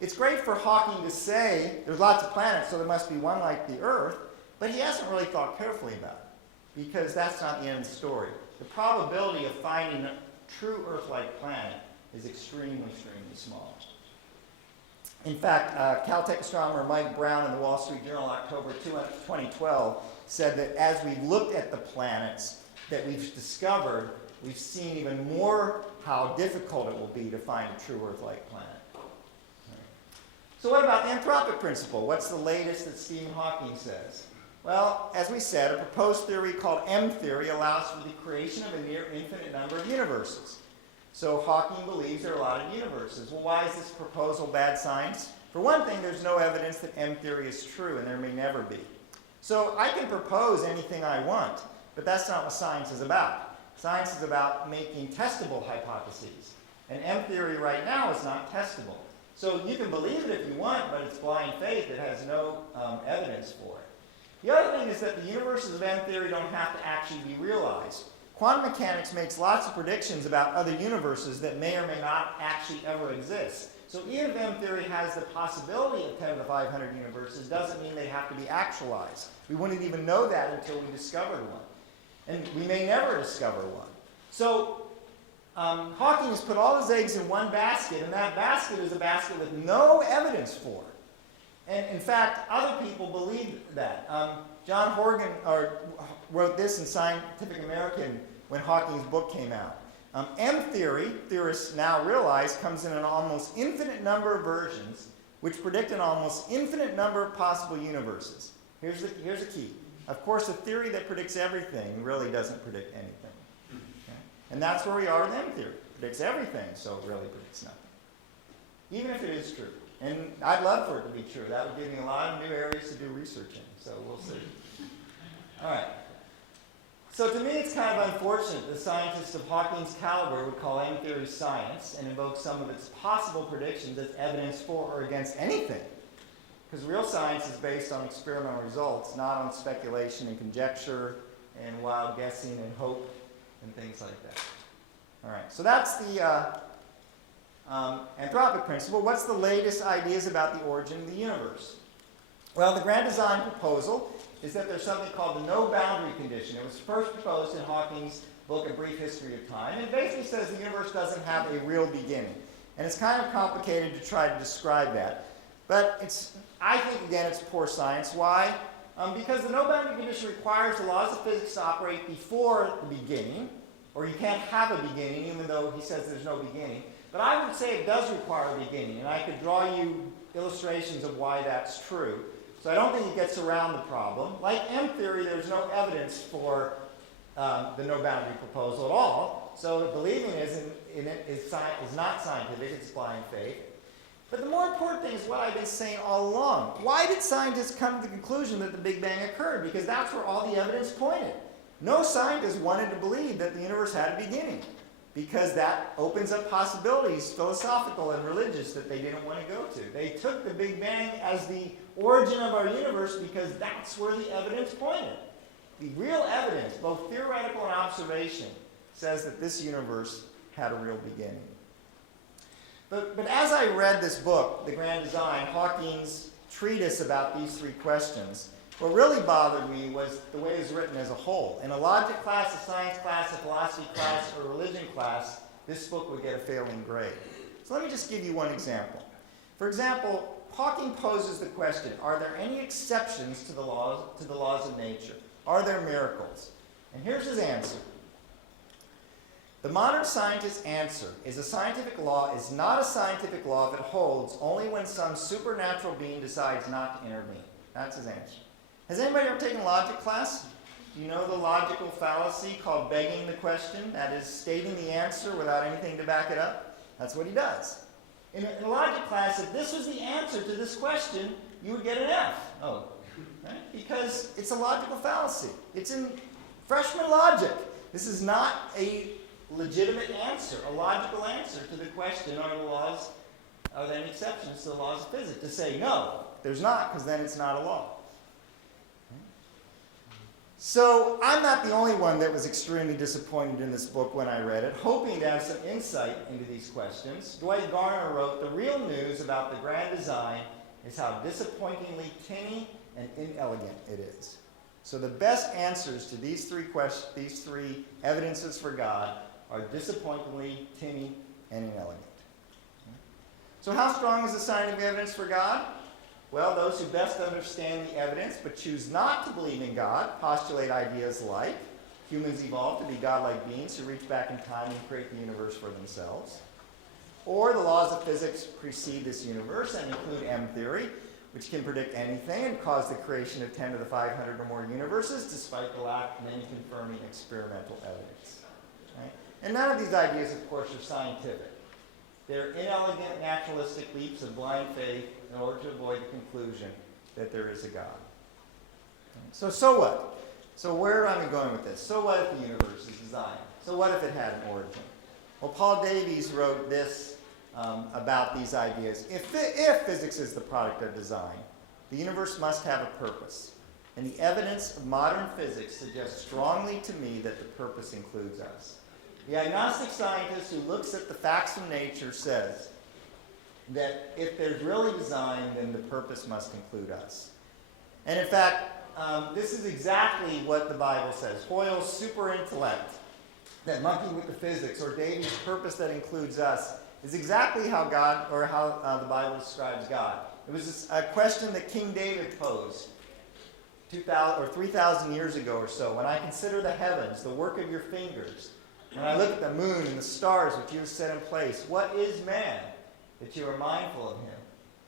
It's great for Hawking to say there's lots of planets, so there must be one like the Earth, but he hasn't really thought carefully about it, because that's not the end of the story. The probability of finding a true Earth-like planet is extremely, extremely small. In fact, Caltech astronomer Mike Brown in the Wall Street Journal, October 2012, said that as we've looked at the planets that we've discovered, we've seen even more how difficult it will be to find a true Earth-like planet. So what about the anthropic principle? What's the latest that Stephen Hawking says? Well, as we said, a proposed theory called M-theory allows for the creation of a near infinite number of universes. So Hawking believes there are a lot of universes. Well, why is this proposal bad science? For one thing, there's no evidence that M-theory is true, and there may never be. So I can propose anything I want, but that's not what science is about. Science is about making testable hypotheses. And M-theory right now is not testable. So you can believe it if you want, but it's blind faith. It has no evidence for it. The other thing is that the universes of M-theory don't have to actually be realized. Quantum mechanics makes lots of predictions about other universes that may or may not actually ever exist. So even if M-theory has the possibility of 10 to the 500 universes, doesn't mean they have to be actualized. We wouldn't even know that until we discovered one. And we may never discover one. So Hawking has put all his eggs in one basket, and that basket is a basket with no evidence for it. And in fact, other people believe that. John Horgan wrote this in Scientific American when Hawking's book came out. M-theory, theorists now realize, comes in an almost infinite number of versions, which predict an almost infinite number of possible universes. Here's the key. Of course, a theory that predicts everything really doesn't predict anything. Okay? And that's where we are with M-theory. It predicts everything, so it really predicts nothing. Even if it is true. And I'd love for it to be true. That would give me a lot of new areas to do research in, so we'll see. All right. So to me, it's kind of unfortunate that scientists of Hawking's caliber would call M-theory science and invoke some of its possible predictions as evidence for or against anything. Because real science is based on experimental results, not on speculation and conjecture and wild guessing and hope and things like that. All right, so that's the anthropic principle. What's the latest ideas about the origin of the universe? Well, the grand design proposal is that there's something called the no boundary condition. It was first proposed in Hawking's book, A Brief History of Time. And it basically says the universe doesn't have a real beginning. And it's kind of complicated to try to describe that. But I think, again, it's poor science. Why? Because the no boundary condition requires the laws of physics to operate before the beginning, or you can't have a beginning, even though he says there's no beginning. But I would say it does require a beginning, and I could draw you illustrations of why that's true. So I don't think it gets around the problem. Like M theory, there's no evidence for the no boundary proposal at all. So believing in it is not scientific, it's blind faith. But the more important thing is what I've been saying all along. Why did scientists come to the conclusion that the Big Bang occurred? Because that's where all the evidence pointed. No scientist wanted to believe that the universe had a beginning, because that opens up possibilities, philosophical and religious, that they didn't want to go to. They took the Big Bang as the origin of our universe because that's where the evidence pointed. The real evidence, both theoretical and observation, says that this universe had a real beginning. But as I read this book, The Grand Design, Hawking's treatise about these three questions, what really bothered me was the way it was written as a whole. In a logic class, a science class, a philosophy class, or a religion class, this book would get a failing grade. So let me just give you one example. For example, Hawking poses the question, are there any exceptions to the laws of nature? Are there miracles? And here's his answer. The modern scientist's answer is a scientific law is not a scientific law if it holds only when some supernatural being decides not to intervene. That's his answer. Has anybody ever taken logic class? Do you know the logical fallacy called begging the question? That is, stating the answer without anything to back it up? That's what he does. In a logic class, if this was the answer to this question, you would get an F. Oh, right? Because it's a logical fallacy. It's in freshman logic. This is not a legitimate answer, a logical answer to the question, are there any exceptions to the laws of physics? To say no, there's not, because then it's not a law. So I'm not the only one that was extremely disappointed in this book when I read it, hoping to have some insight into these questions. Dwight Garner wrote, "The real news about the grand design is how disappointingly tinny and inelegant it is." So the best answers to these three evidences for God are disappointingly tinny and inelegant. So how strong is the scientific evidence for God? Well, those who best understand the evidence but choose not to believe in God postulate ideas like humans evolved to be godlike beings who reach back in time and create the universe for themselves, or the laws of physics precede this universe and include M theory, which can predict anything and cause the creation of 10 to the 500 or more universes despite the lack of any confirming experimental evidence. Right? And none of these ideas, of course, are scientific. They're inelegant, naturalistic leaps of blind faith in order to avoid the conclusion that there is a God. So what? So where am I going with this? So what if the universe is designed? So what if it had an origin? Well, Paul Davies wrote this about these ideas. If physics is the product of design, the universe must have a purpose. And the evidence of modern physics suggests strongly to me that the purpose includes us. The agnostic scientist who looks at the facts of nature says that if there's really design, then the purpose must include us. And in fact, this is exactly what the Bible says. Hoyle's super intellect, that monkey with the physics, or Davies' purpose that includes us, is exactly how God, or how the Bible describes God. It was a question that King David posed 2,000 or 3,000 years ago or so. When I consider the heavens, the work of your fingers, when I look at the moon and the stars which you have set in place, what is man that you are mindful of him,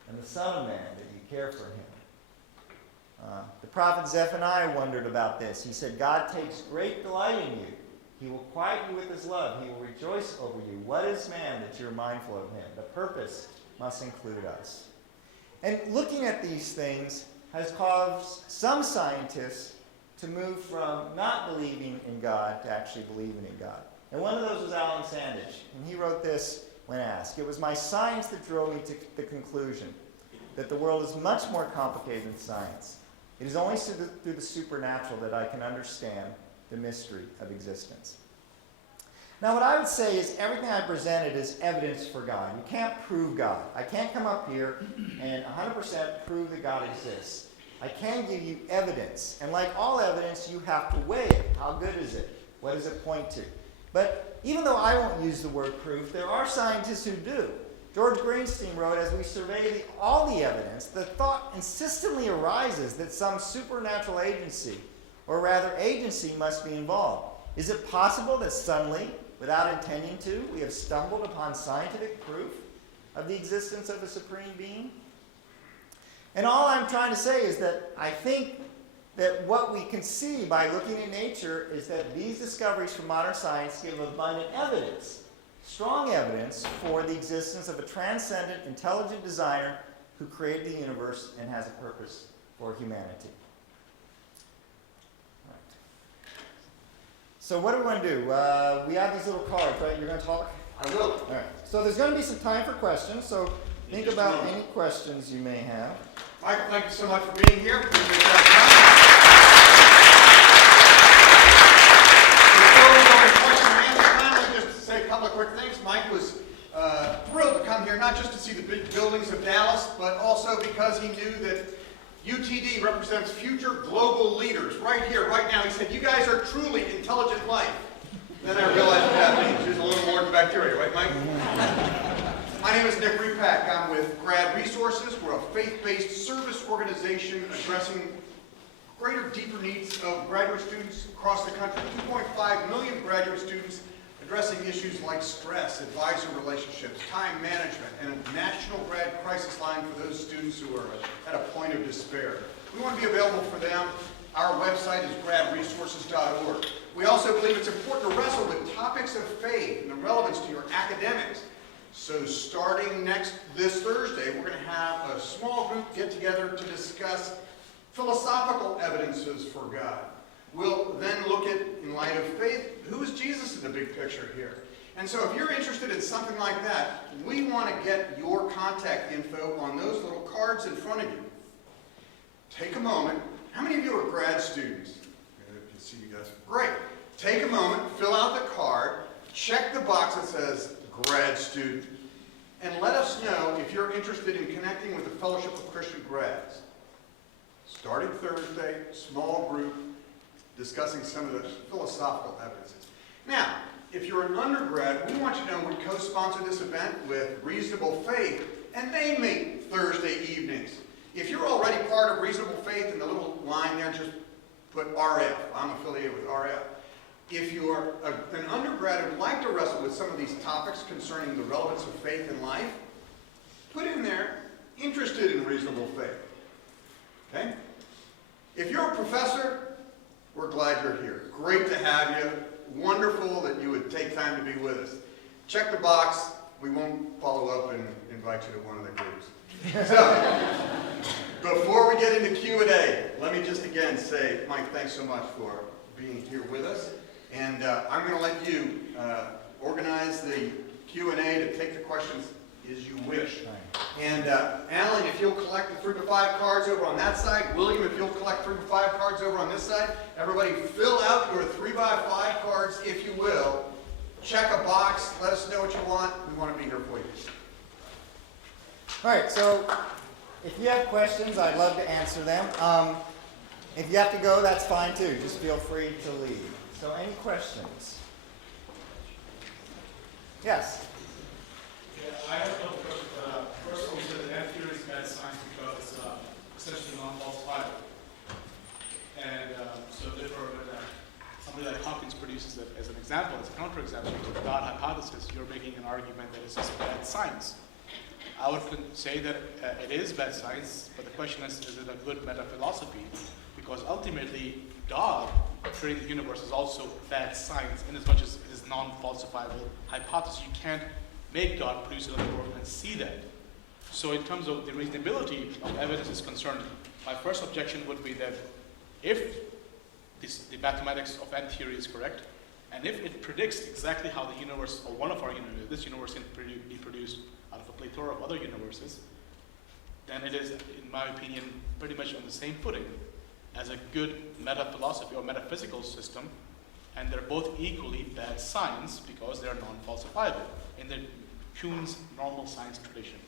and the Son of Man that you care for him? The prophet Zephaniah wondered about this. He said, God takes great delight in you. He will quiet you with his love. He will rejoice over you. What is man that you are mindful of him? The purpose must include us. And looking at these things has caused some scientists to move from not believing in God to actually believing in God. And one of those was Alan Sandage. And he wrote this when asked, "It was my science that drove me to the conclusion that the world is much more complicated than science. It is only through the supernatural that I can understand the mystery of existence." Now, what I would say is everything I presented is evidence for God. You can't prove God. I can't come up here and 100% prove that God exists. I can give you evidence. And like all evidence, you have to weigh it. How good is it? What does it point to? But even though I won't use the word proof, there are scientists who do. George Greenstein wrote, as we survey all the evidence, the thought insistently arises that some supernatural agency, or rather agency, must be involved. Is it possible that suddenly, without intending to, we have stumbled upon scientific proof of the existence of a supreme being? And all I'm trying to say is that I think that what we can see by looking at nature is that these discoveries from modern science give abundant evidence, strong evidence, for the existence of a transcendent, intelligent designer who created the universe and has a purpose for humanity. So what do we want to do? We have these little cards, right? You're going to talk? I will. All right. So there's going to be some time for questions, so think about any questions you may have. Michael, thank you so much for being here. Before we go into question and answer time, let me just say a couple of quick things. Mike was thrilled to come here, not just to see the big buildings of Dallas, but also because he knew that UTD represents future global leaders right here, right now. He said, you guys are truly intelligent life. Then I realized what that means. There's a little more than bacteria, right, Mike? My name is Nick Repack. I'm with Grad Resources. We're a faith-based service organization addressing greater, deeper needs of graduate students across the country. 2.5 million graduate students addressing issues like stress, advisor relationships, time management, and a national grad crisis line for those students who are at a point of despair. We want to be available for them. Our website is gradresources.org. We also believe it's important to wrestle with topics of faith and the relevance to your academics. So starting this Thursday, we're going to have a small group get together to discuss philosophical evidences for God. We'll then look at, in light of faith, who is Jesus in the big picture here? And so if you're interested in something like that, we want to get your contact info on those little cards in front of you. Take a moment. How many of you are grad students? I can see you guys. Great. Take a moment, fill out the card, check the box that says grad student, and let us know if you're interested in connecting with the Fellowship of Christian Grads. Starting Thursday, small group, discussing some of the philosophical evidences. Now, if you're an undergrad, we want you to know we co-sponsor this event with Reasonable Faith, and they meet Thursday evenings. If you're already part of Reasonable Faith, in the little line there, just put RF. I'm affiliated with RF. If you're an undergrad who'd like to wrestle with some of these topics concerning the relevance of faith in life, put in there, interested in reasonable faith. Okay? If you're a professor, we're glad you're here. Great to have you. Wonderful that you would take time to be with us. Check the box. We won't follow up and invite you to one of the groups. So, before we get into Q&A, let me just again say, Mike, thanks so much for being here with us. And I'm going to let you organize the Q&A to take the questions as you wish. And Alan, if you'll collect the 3 to 5 cards over on that side. William, if you'll collect 3 to 5 cards over on this side. Everybody fill out your 3 by 5 cards, if you will. Check a box. Let us know what you want. We want to be here for you. All right, so if you have questions, I'd love to answer them. If you have to go, that's fine too. Just feel free to leave. So any questions? Yes? Yeah, I have a question. First of all, you said that F-theory is bad science because it's essentially non-falsifiable. And so therefore, when somebody like Hawkins produces it as an example, as a counterexample to the God hypothesis, you're making an argument that it's just bad science. I would say that it is bad science, but the question is it a good meta-philosophy? Because ultimately, God creating the universe is also bad science in as much as it is non-falsifiable hypothesis. You can't make God produce another world and see that. So in terms of the reasonability of evidence is concerned, my first objection would be that if the mathematics of N theory is correct, and if it predicts exactly how the universe, or one of our universes, this universe can be produced out of a plethora of other universes, then it is, in my opinion, pretty much on the same footing as a good meta-philosophy or metaphysical system and they're both equally bad science because they're non-falsifiable in the Kuhn's normal science tradition.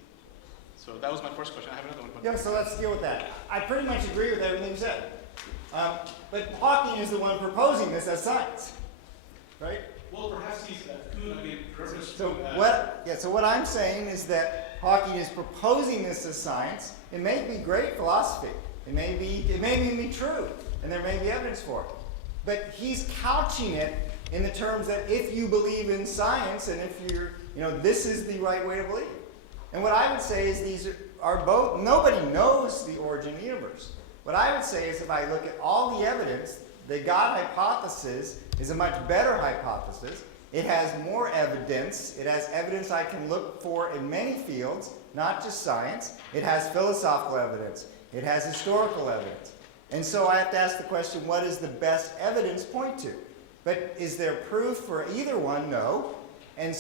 So that was my first question. I have another one. Yeah, so let's deal with that. I pretty much agree with everything you said. But Hawking is the one proposing this as science, right? Well, perhaps he's Kuhn again purpose. So what I'm saying is that Hawking is proposing this as science. It may be great philosophy. It may even be true, and there may be evidence for it. But he's couching it in the terms that if you believe in science, and if you're, this is the right way to believe. And what I would say is these are both, nobody knows the origin of the universe. What I would say is if I look at all the evidence, the God hypothesis is a much better hypothesis. It has more evidence. It has evidence I can look for in many fields, not just science. It has philosophical evidence. It has historical evidence. And so I have to ask the question, what does the best evidence point to? But is there proof for either one? No. And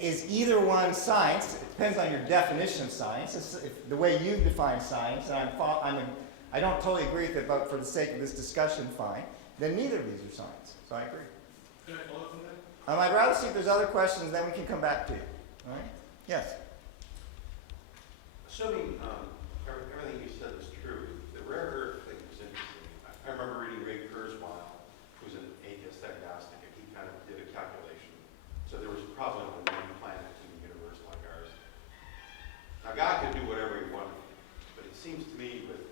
is either one science? It depends on your definition of science. If the way you define science, and I don't totally agree with it, but for the sake of this discussion, fine, then neither of these are science. So I agree. Can I follow up on that? I'd rather see if there's other questions, then we can come back to you. All right? Yes? Assuming everything you said is true, the rare earth thing was interesting. I remember reading Ray Kurzweil, who's an atheist agnostic, and he kind of did a calculation. So there was probably only one planet in the universe like ours. Now God could do whatever he wanted, but it seems to me with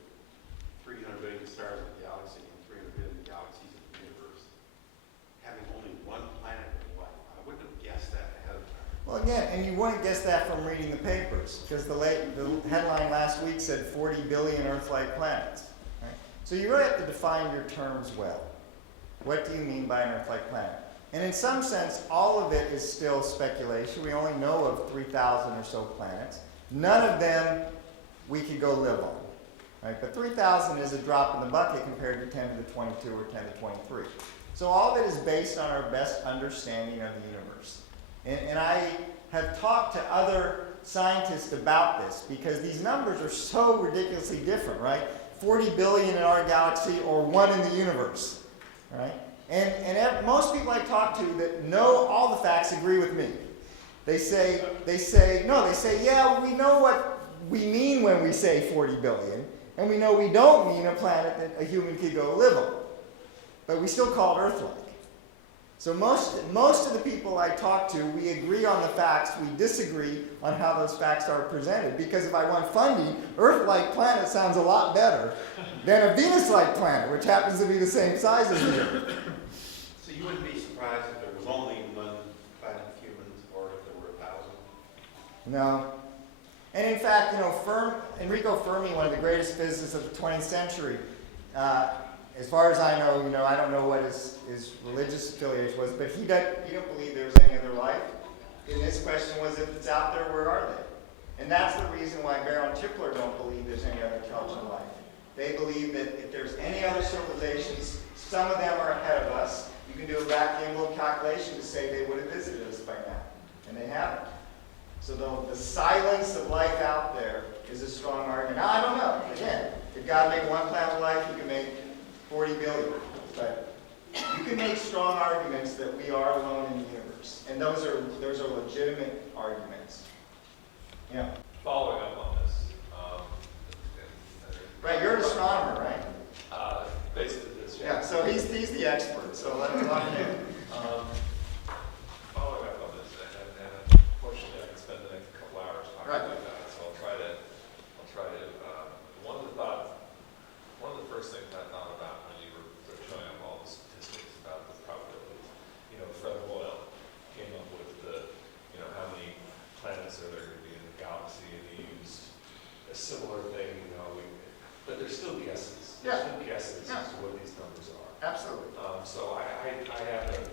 300 billion stars in the galaxy and 300 billion galaxies in the universe, having only one planet in life, I wouldn't have guessed that ahead of time. Well, again, and you wouldn't guess that from reading the papers, because the headline last week said 40 billion Earth-like planets. Right? So you really have to define your terms well. What do you mean by an Earth-like planet? And in some sense, all of it is still speculation. We only know of 3,000 or so planets. None of them we could go live on. Right? But 3,000 is a drop in the bucket compared to 10 to the 22 or 10 to 23. So all of it is based on our best understanding of the universe. And I have talked to other scientists about this because these numbers are so ridiculously different, right? 40 billion in our galaxy or 1 in the universe, right? And most people I talk to that know all the facts agree with me. They say, yeah, we know what we mean when we say 40 billion, and we know we don't mean a planet that a human could go live on. But we still call it Earthlike. So most of the people I talk to, we agree on the facts, we disagree on how those facts are presented. Because if I want funding, Earth-like planet sounds a lot better than a Venus-like planet, which happens to be the same size as the Earth. So you wouldn't be surprised if there was only one planet of humans, or if there were 1,000? No. And in fact, Enrico Fermi, one of the greatest physicists of the 20th century, as far as I know, I don't know what his religious affiliation was, but he don't believe there was any other life. And his question was, if it's out there, where are they? And that's the reason why Baron Tipler don't believe there's any other intelligent life. They believe that if there's any other civilizations, some of them are ahead of us. You can do a back-the-envelope calculation to say they would have visited us by now, and they haven't. So the silence of life out there is a strong argument. Now, I don't know. Again, if God made one planet of life, he can make 40 billion. But you can make strong arguments that we are alone in the universe. And those are legitimate arguments. Yeah. Following up on this. Right, you're an astronomer, right? Basically this. Yeah, so he's the expert, so let him talk to you. Following up on this, and unfortunately I can spend the next couple hours talking Right. about that, so I'll try to, one of the first things I thought about when you were sort of showing up all the statistics about the probabilities, Fred Hoyle came up with how many planets are there going to be in the galaxy, and he used a similar thing, but they're still guesses. Yeah. They're still guesses Yeah. as to what these numbers are. Absolutely. So I have that kind of.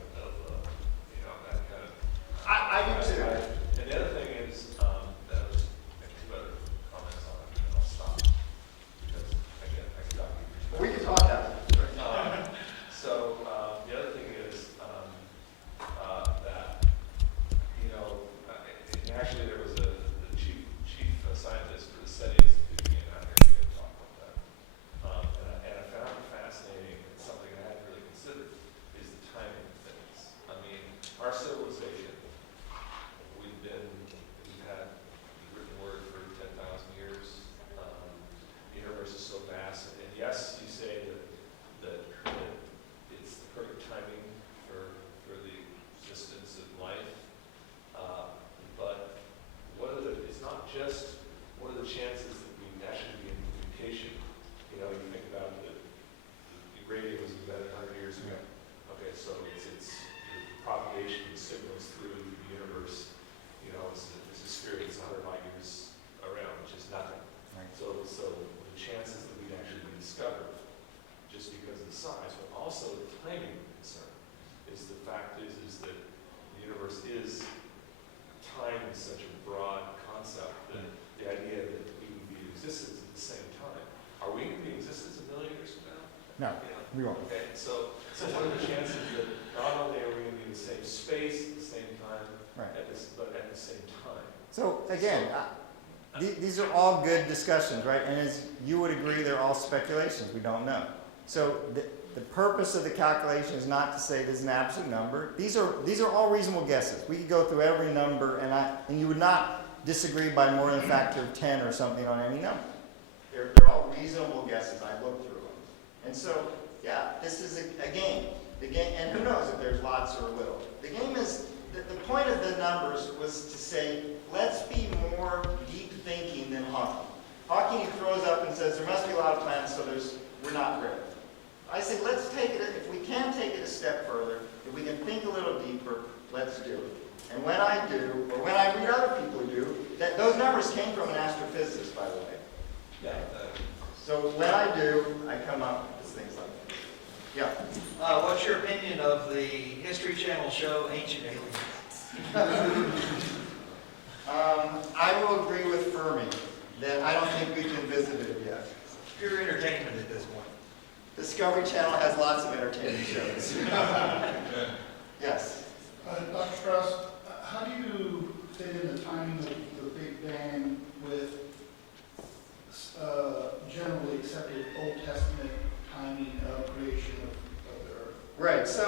I do too. And the other thing is, that was, I have two other comments on it, and I'll stop. Because I can stop you. We can talk after. So, the other thing is, that, and actually there was the chief scientist for the SETI Institute came out here and gave a talk about that. And I found it fascinating, and something I hadn't really considered, is the No, we won't. Okay, so what are the chances that not only are we going to be in the same space at the same time, Right. but at the same time? So again, these are all good discussions, right? And as you would agree, they're all speculations. We don't know. So the purpose of the calculation is not to say there's an absolute number. These are all reasonable guesses. We could go through every number, and you would not disagree by more than a factor of 10 or something on any number. They're all reasonable guesses. I looked through them. And so, yeah, this is a game. The game, and who knows if there's lots or little. The game is, the point of the numbers was to say, let's be more deep thinking than Hawking. Hawking, he throws up and says, there must be a lot of planets, so we're not ready. I say, let's take it, if we can take it a step further, if we can think a little deeper, let's do it. And when I do, or when I read other people who do, those numbers came from an astrophysicist, by the way. Yeah. So when I do, I come up with things like that. Yeah. What's your opinion of the History Channel show Ancient Aliens? I will agree with Fermi that I don't think we can visit it yet. Pure entertainment at this point. Discovery Channel has lots of entertaining shows. Yes. Dr. Strauss, how do you fit in the timing of the Big Bang with generally accepted Old Testament timing of creation of the earth? Right. So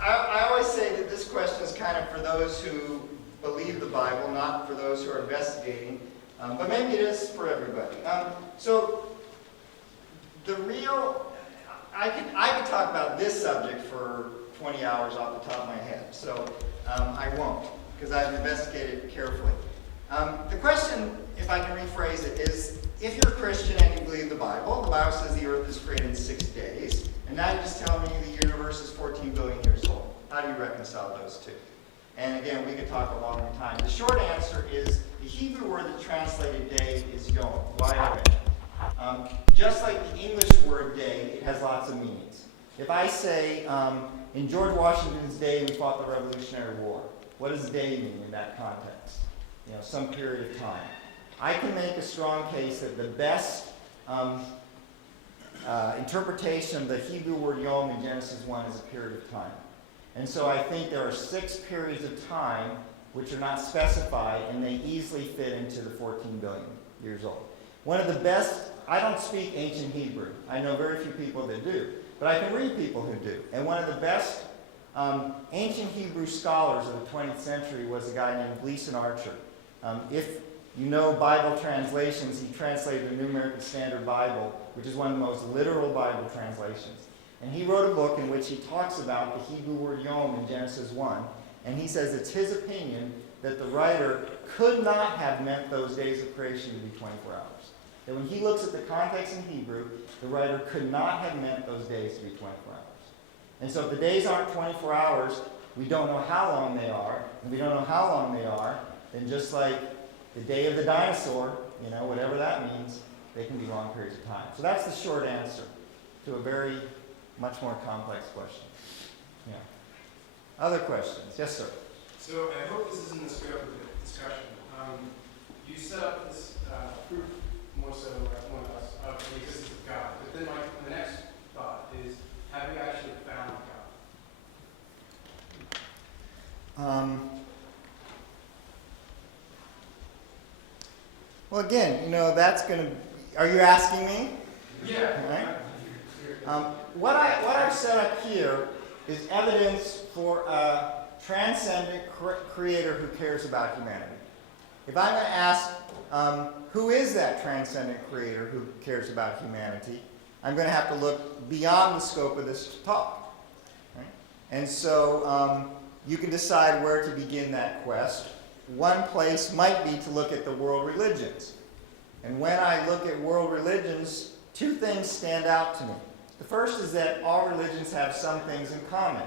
I always say that this question is kind of for those who believe the Bible, not for those who are investigating. But maybe it is for everybody. So the real, I could talk about this subject for 20 hours off the top of my head. So I won't, because I've investigated it carefully. The question, if I can rephrase it, is if you're a Christian and you believe the Bible says the earth is created in 6 days, and now you're just telling me the universe is 14 billion years old. How do you reconcile those two? And again, we could talk a long time. The short answer is the Hebrew word that translated day is yom, Y-O-M. Just like the English word day, it has lots of meanings. If I say, in George Washington's day, we fought the Revolutionary War, what does day mean in that context? You know, some period of time. I can make a strong case that the best interpretation of the Hebrew word yom in Genesis 1 is a period of time. And so I think there are 6 periods of time which are not specified, and they easily fit into the 14 billion years old. One of the best, I don't speak ancient Hebrew. I know very few people that do, but I can read people who do. And one of the best ancient Hebrew scholars of the 20th century was a guy named Gleason Archer. If you know Bible translations, he translated the New American Standard Bible, which is one of the most literal Bible translations. And he wrote a book in which he talks about the Hebrew word yom in Genesis 1. And he says it's his opinion that the writer could not have meant those days of creation to be 24 hours. That when he looks at the context in Hebrew, the writer could not have meant those days to be 24 hours. And so if the days aren't 24 hours, we don't know how long they are. And we don't know how long they are, then just like the day of the dinosaur, you know, whatever that means, they can be long periods of time. So that's the short answer to a very much more complex question. Yeah. Other questions? Yes, sir. So I hope this isn't the scope of the discussion. You set up this proof, more so as one of us, of the existence of God. But then the next thought is, have we actually found God? Well, again, you know, that's going to... Are you asking me? Yeah. Right. What I've set up here is evidence for a transcendent creator who cares about humanity. If I'm going to ask, who is that transcendent creator who cares about humanity, I'm going to have to look beyond the scope of this talk. Right? And so you can decide where to begin that quest. One place might be to look at the world religions. And when I look at world religions, 2 things stand out to me. The first is that all religions have some things in common.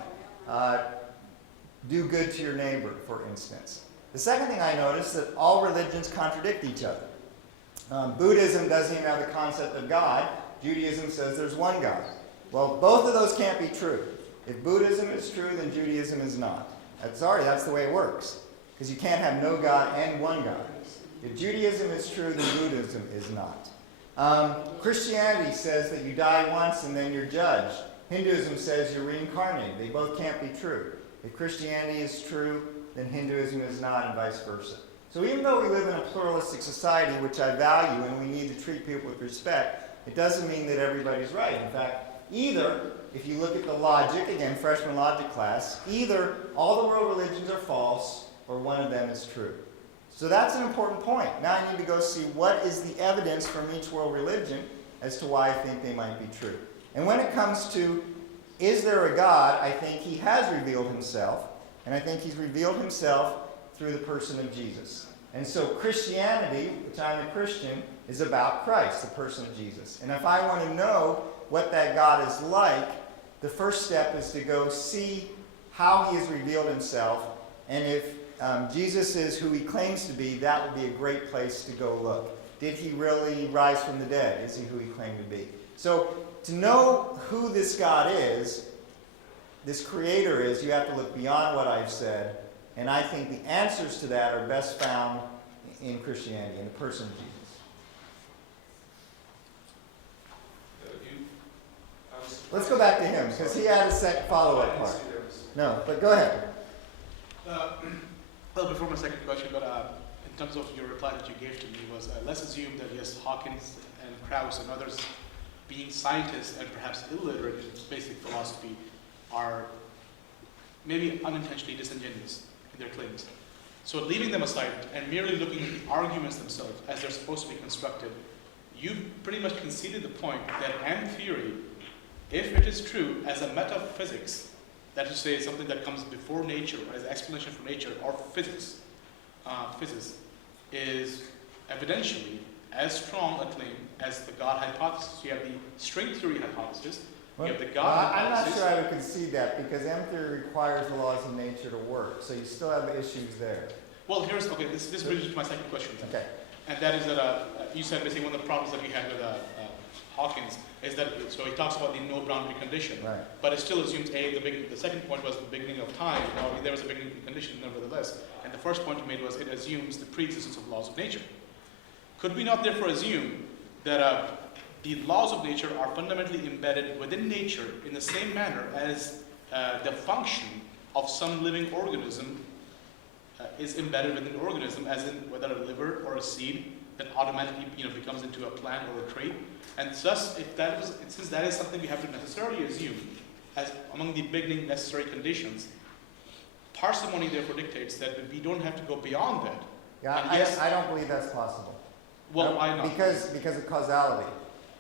Do good to your neighbor, for instance. The second thing I notice is that all religions contradict each other. Buddhism doesn't even have the concept of God. Judaism says there's one God. Well, both of those can't be true. If Buddhism is true, then Judaism is not. Sorry, that's the way it works. Because you can't have no God and one God. If Judaism is true, then Buddhism is not. Christianity says that you die once and then you're judged. Hinduism says you're reincarnated. They both can't be true. If Christianity is true, then Hinduism is not, and vice versa. So even though we live in a pluralistic society, which I value, and we need to treat people with respect, it doesn't mean that everybody's right. In fact, either, if you look at the logic, again, freshman logic class, either all the world religions are false or one of them is true. So that's an important point. Now I need to go see what is the evidence from each world religion as to why I think they might be true. And when it comes to, is there a God, I think he has revealed himself, and I think he's revealed himself through the person of Jesus. And so Christianity, which I'm a Christian, is about Christ, the person of Jesus. And if I want to know what that God is like, the first step is to go see how he has revealed himself, and if Jesus is who he claims to be, that would be a great place to go look. Did he really rise from the dead? Is he who he claimed to be? So to know who this God is, this creator is, you have to look beyond what I've said, and I think the answers to that are best found in Christianity, in the person of Jesus. Let's go back to him, because he had a second follow-up part. No, but go ahead. Well, before my second question, but in terms of your reply that you gave to me was, let's assume that yes, Hawkins and Strauss and others, being scientists and perhaps illiterate in basic philosophy, are maybe unintentionally disingenuous in their claims. So leaving them aside and merely looking at the arguments themselves as they're supposed to be constructed, you've pretty much conceded the point that M theory, if it is true as a metaphysics, that is to say something that comes before nature, as an explanation for nature, or physics, is evidentially as strong a claim as the God hypothesis. You have the string theory hypothesis, you have the God hypothesis. I'm not sure I would concede that, because M theory requires the laws of nature to work, so you still have issues there. Well, here's, okay, this brings me to my second question. Okay. And that is that you said basically one of the problems that we had with Hawkins is that, so he talks about the no boundary condition, Right. but it still assumes the second point was the beginning of time. Now there was a beginning condition nevertheless, and the first point you made was it assumes the pre-existence of laws of nature. Could we not therefore assume that the laws of nature are fundamentally embedded within nature in the same manner as the function of some living organism is embedded within an organism, as in whether a liver or a seed that automatically becomes into a plant or a trait? And thus, since that is something we have to necessarily assume as among the beginning necessary conditions, parsimony therefore dictates that we don't have to go beyond that. Yeah, I don't believe that's possible. Well, why not? Because of causality.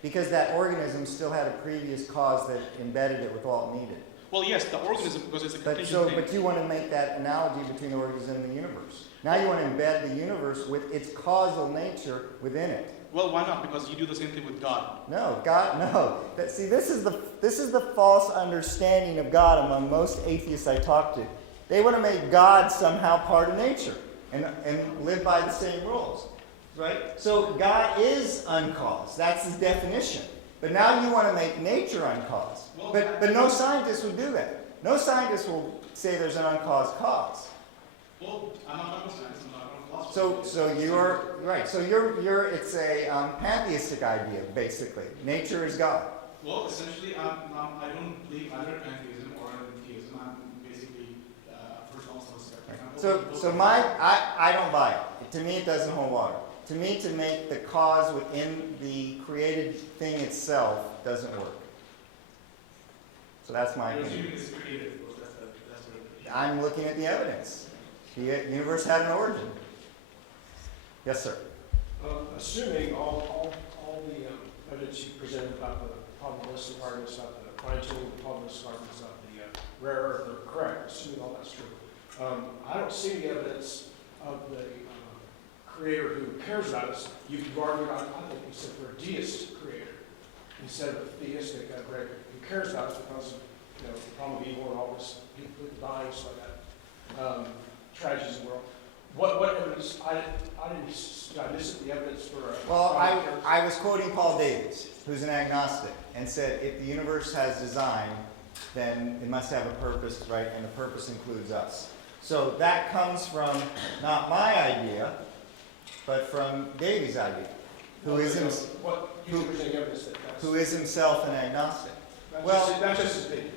Because that organism still had a previous cause that embedded it with all it needed. Well, yes, the organism, because it's a contingent thing. But you want to make that analogy between the organism and the universe. Now you want to embed the universe with its causal nature within it. Well, why not? Because you do the same thing with God. No, God, no. See, this is the false understanding of God among most atheists I talk to. They want to make God somehow part of nature and live by the same rules, right? So God is uncaused. That's his definition. But now you want to make nature uncaused. Well, but no scientist would do that. No scientist will say there's an uncaused cause. Well, I'm not a scientist, I'm not a philosopher. So you're right. So you're it's a pantheistic idea basically. Nature is God. Well, essentially, I don't believe either in pantheism or in theism. I'm basically first also skeptic. I don't buy it. To me, it doesn't hold water. To me, to make the cause within the created thing itself doesn't work. So that's my You're opinion. assuming it's created, of course, that's what I'm looking at the evidence. The universe had an origin. Yes, sir. Assuming all the evidence you presented about the probabilistic arguments, about the fine-tuning, the probabilistic arguments, about the rare earth are correct, assuming all that's true. I don't see the evidence of the creator who cares about us. You could argue about, I think you said, for a deist creator instead of a theistic creator who cares about us because of the problem of evil and all this people dying, stuff like that, tragedies in the world. What evidence? I didn't miss the evidence for. Well, I was quoting Paul Davies, who's an agnostic, and said if the universe has design, then it must have a purpose, right? And the purpose includes us. So that comes from not my idea, but from Davies' idea. who is, What, you presenting evidence that that's. who is himself an agnostic. That's well- just, that's just his opinion.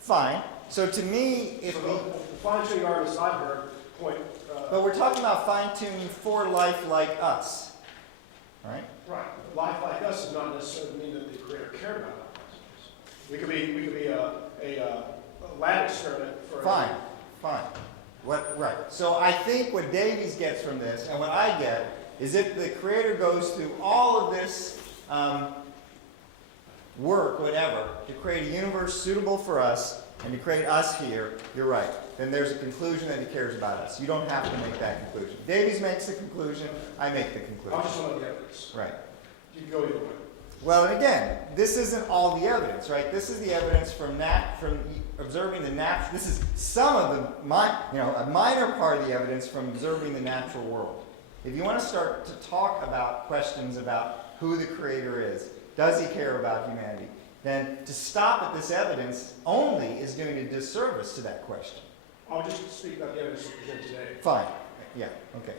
Fine. So to me, if So we, the fine-tuning arguments I've heard point, but we're talking about fine-tuning for life like us, right? right, life like us does not necessarily mean that the creator cared about us. We could be a lab experiment for. Fine, fine. Right. So I think what Davies gets from this, and what I get, is if the Creator goes through all of this work, whatever, to create a universe suitable for us, and to create us here, you're right. Then there's a conclusion that he cares about us. You don't have to make that conclusion. Davies makes the conclusion, I make the conclusion. I'm just talking about the evidence. Right. You can go either way. Well, and again, this isn't all the evidence, right? This is the evidence from observing the natural. This is some of the, a minor part of the evidence from observing the natural world. If you want to start to talk about questions about who the Creator is, does He care about humanity, then to stop at this evidence only is doing a disservice to that question. I'll just speak about the evidence presented today. Fine. Yeah. Okay.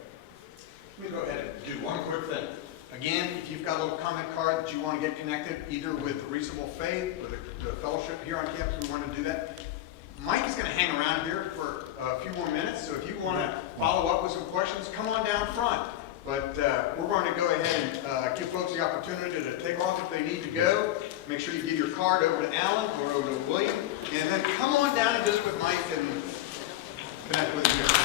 Let me go ahead and do one quick thing. Again, if you've got a little comment card that you want to get connected either with the Reasonable Faith or the fellowship here on campus, we want to do that. Mike is going to hang around here for a few more minutes, so if you want to follow up with some questions, come on down front. But we're going to go ahead and give folks the opportunity to take off if they need to go. Make sure you give your card over to Alan or over to William, and then come on down and visit with Mike and connect with him here.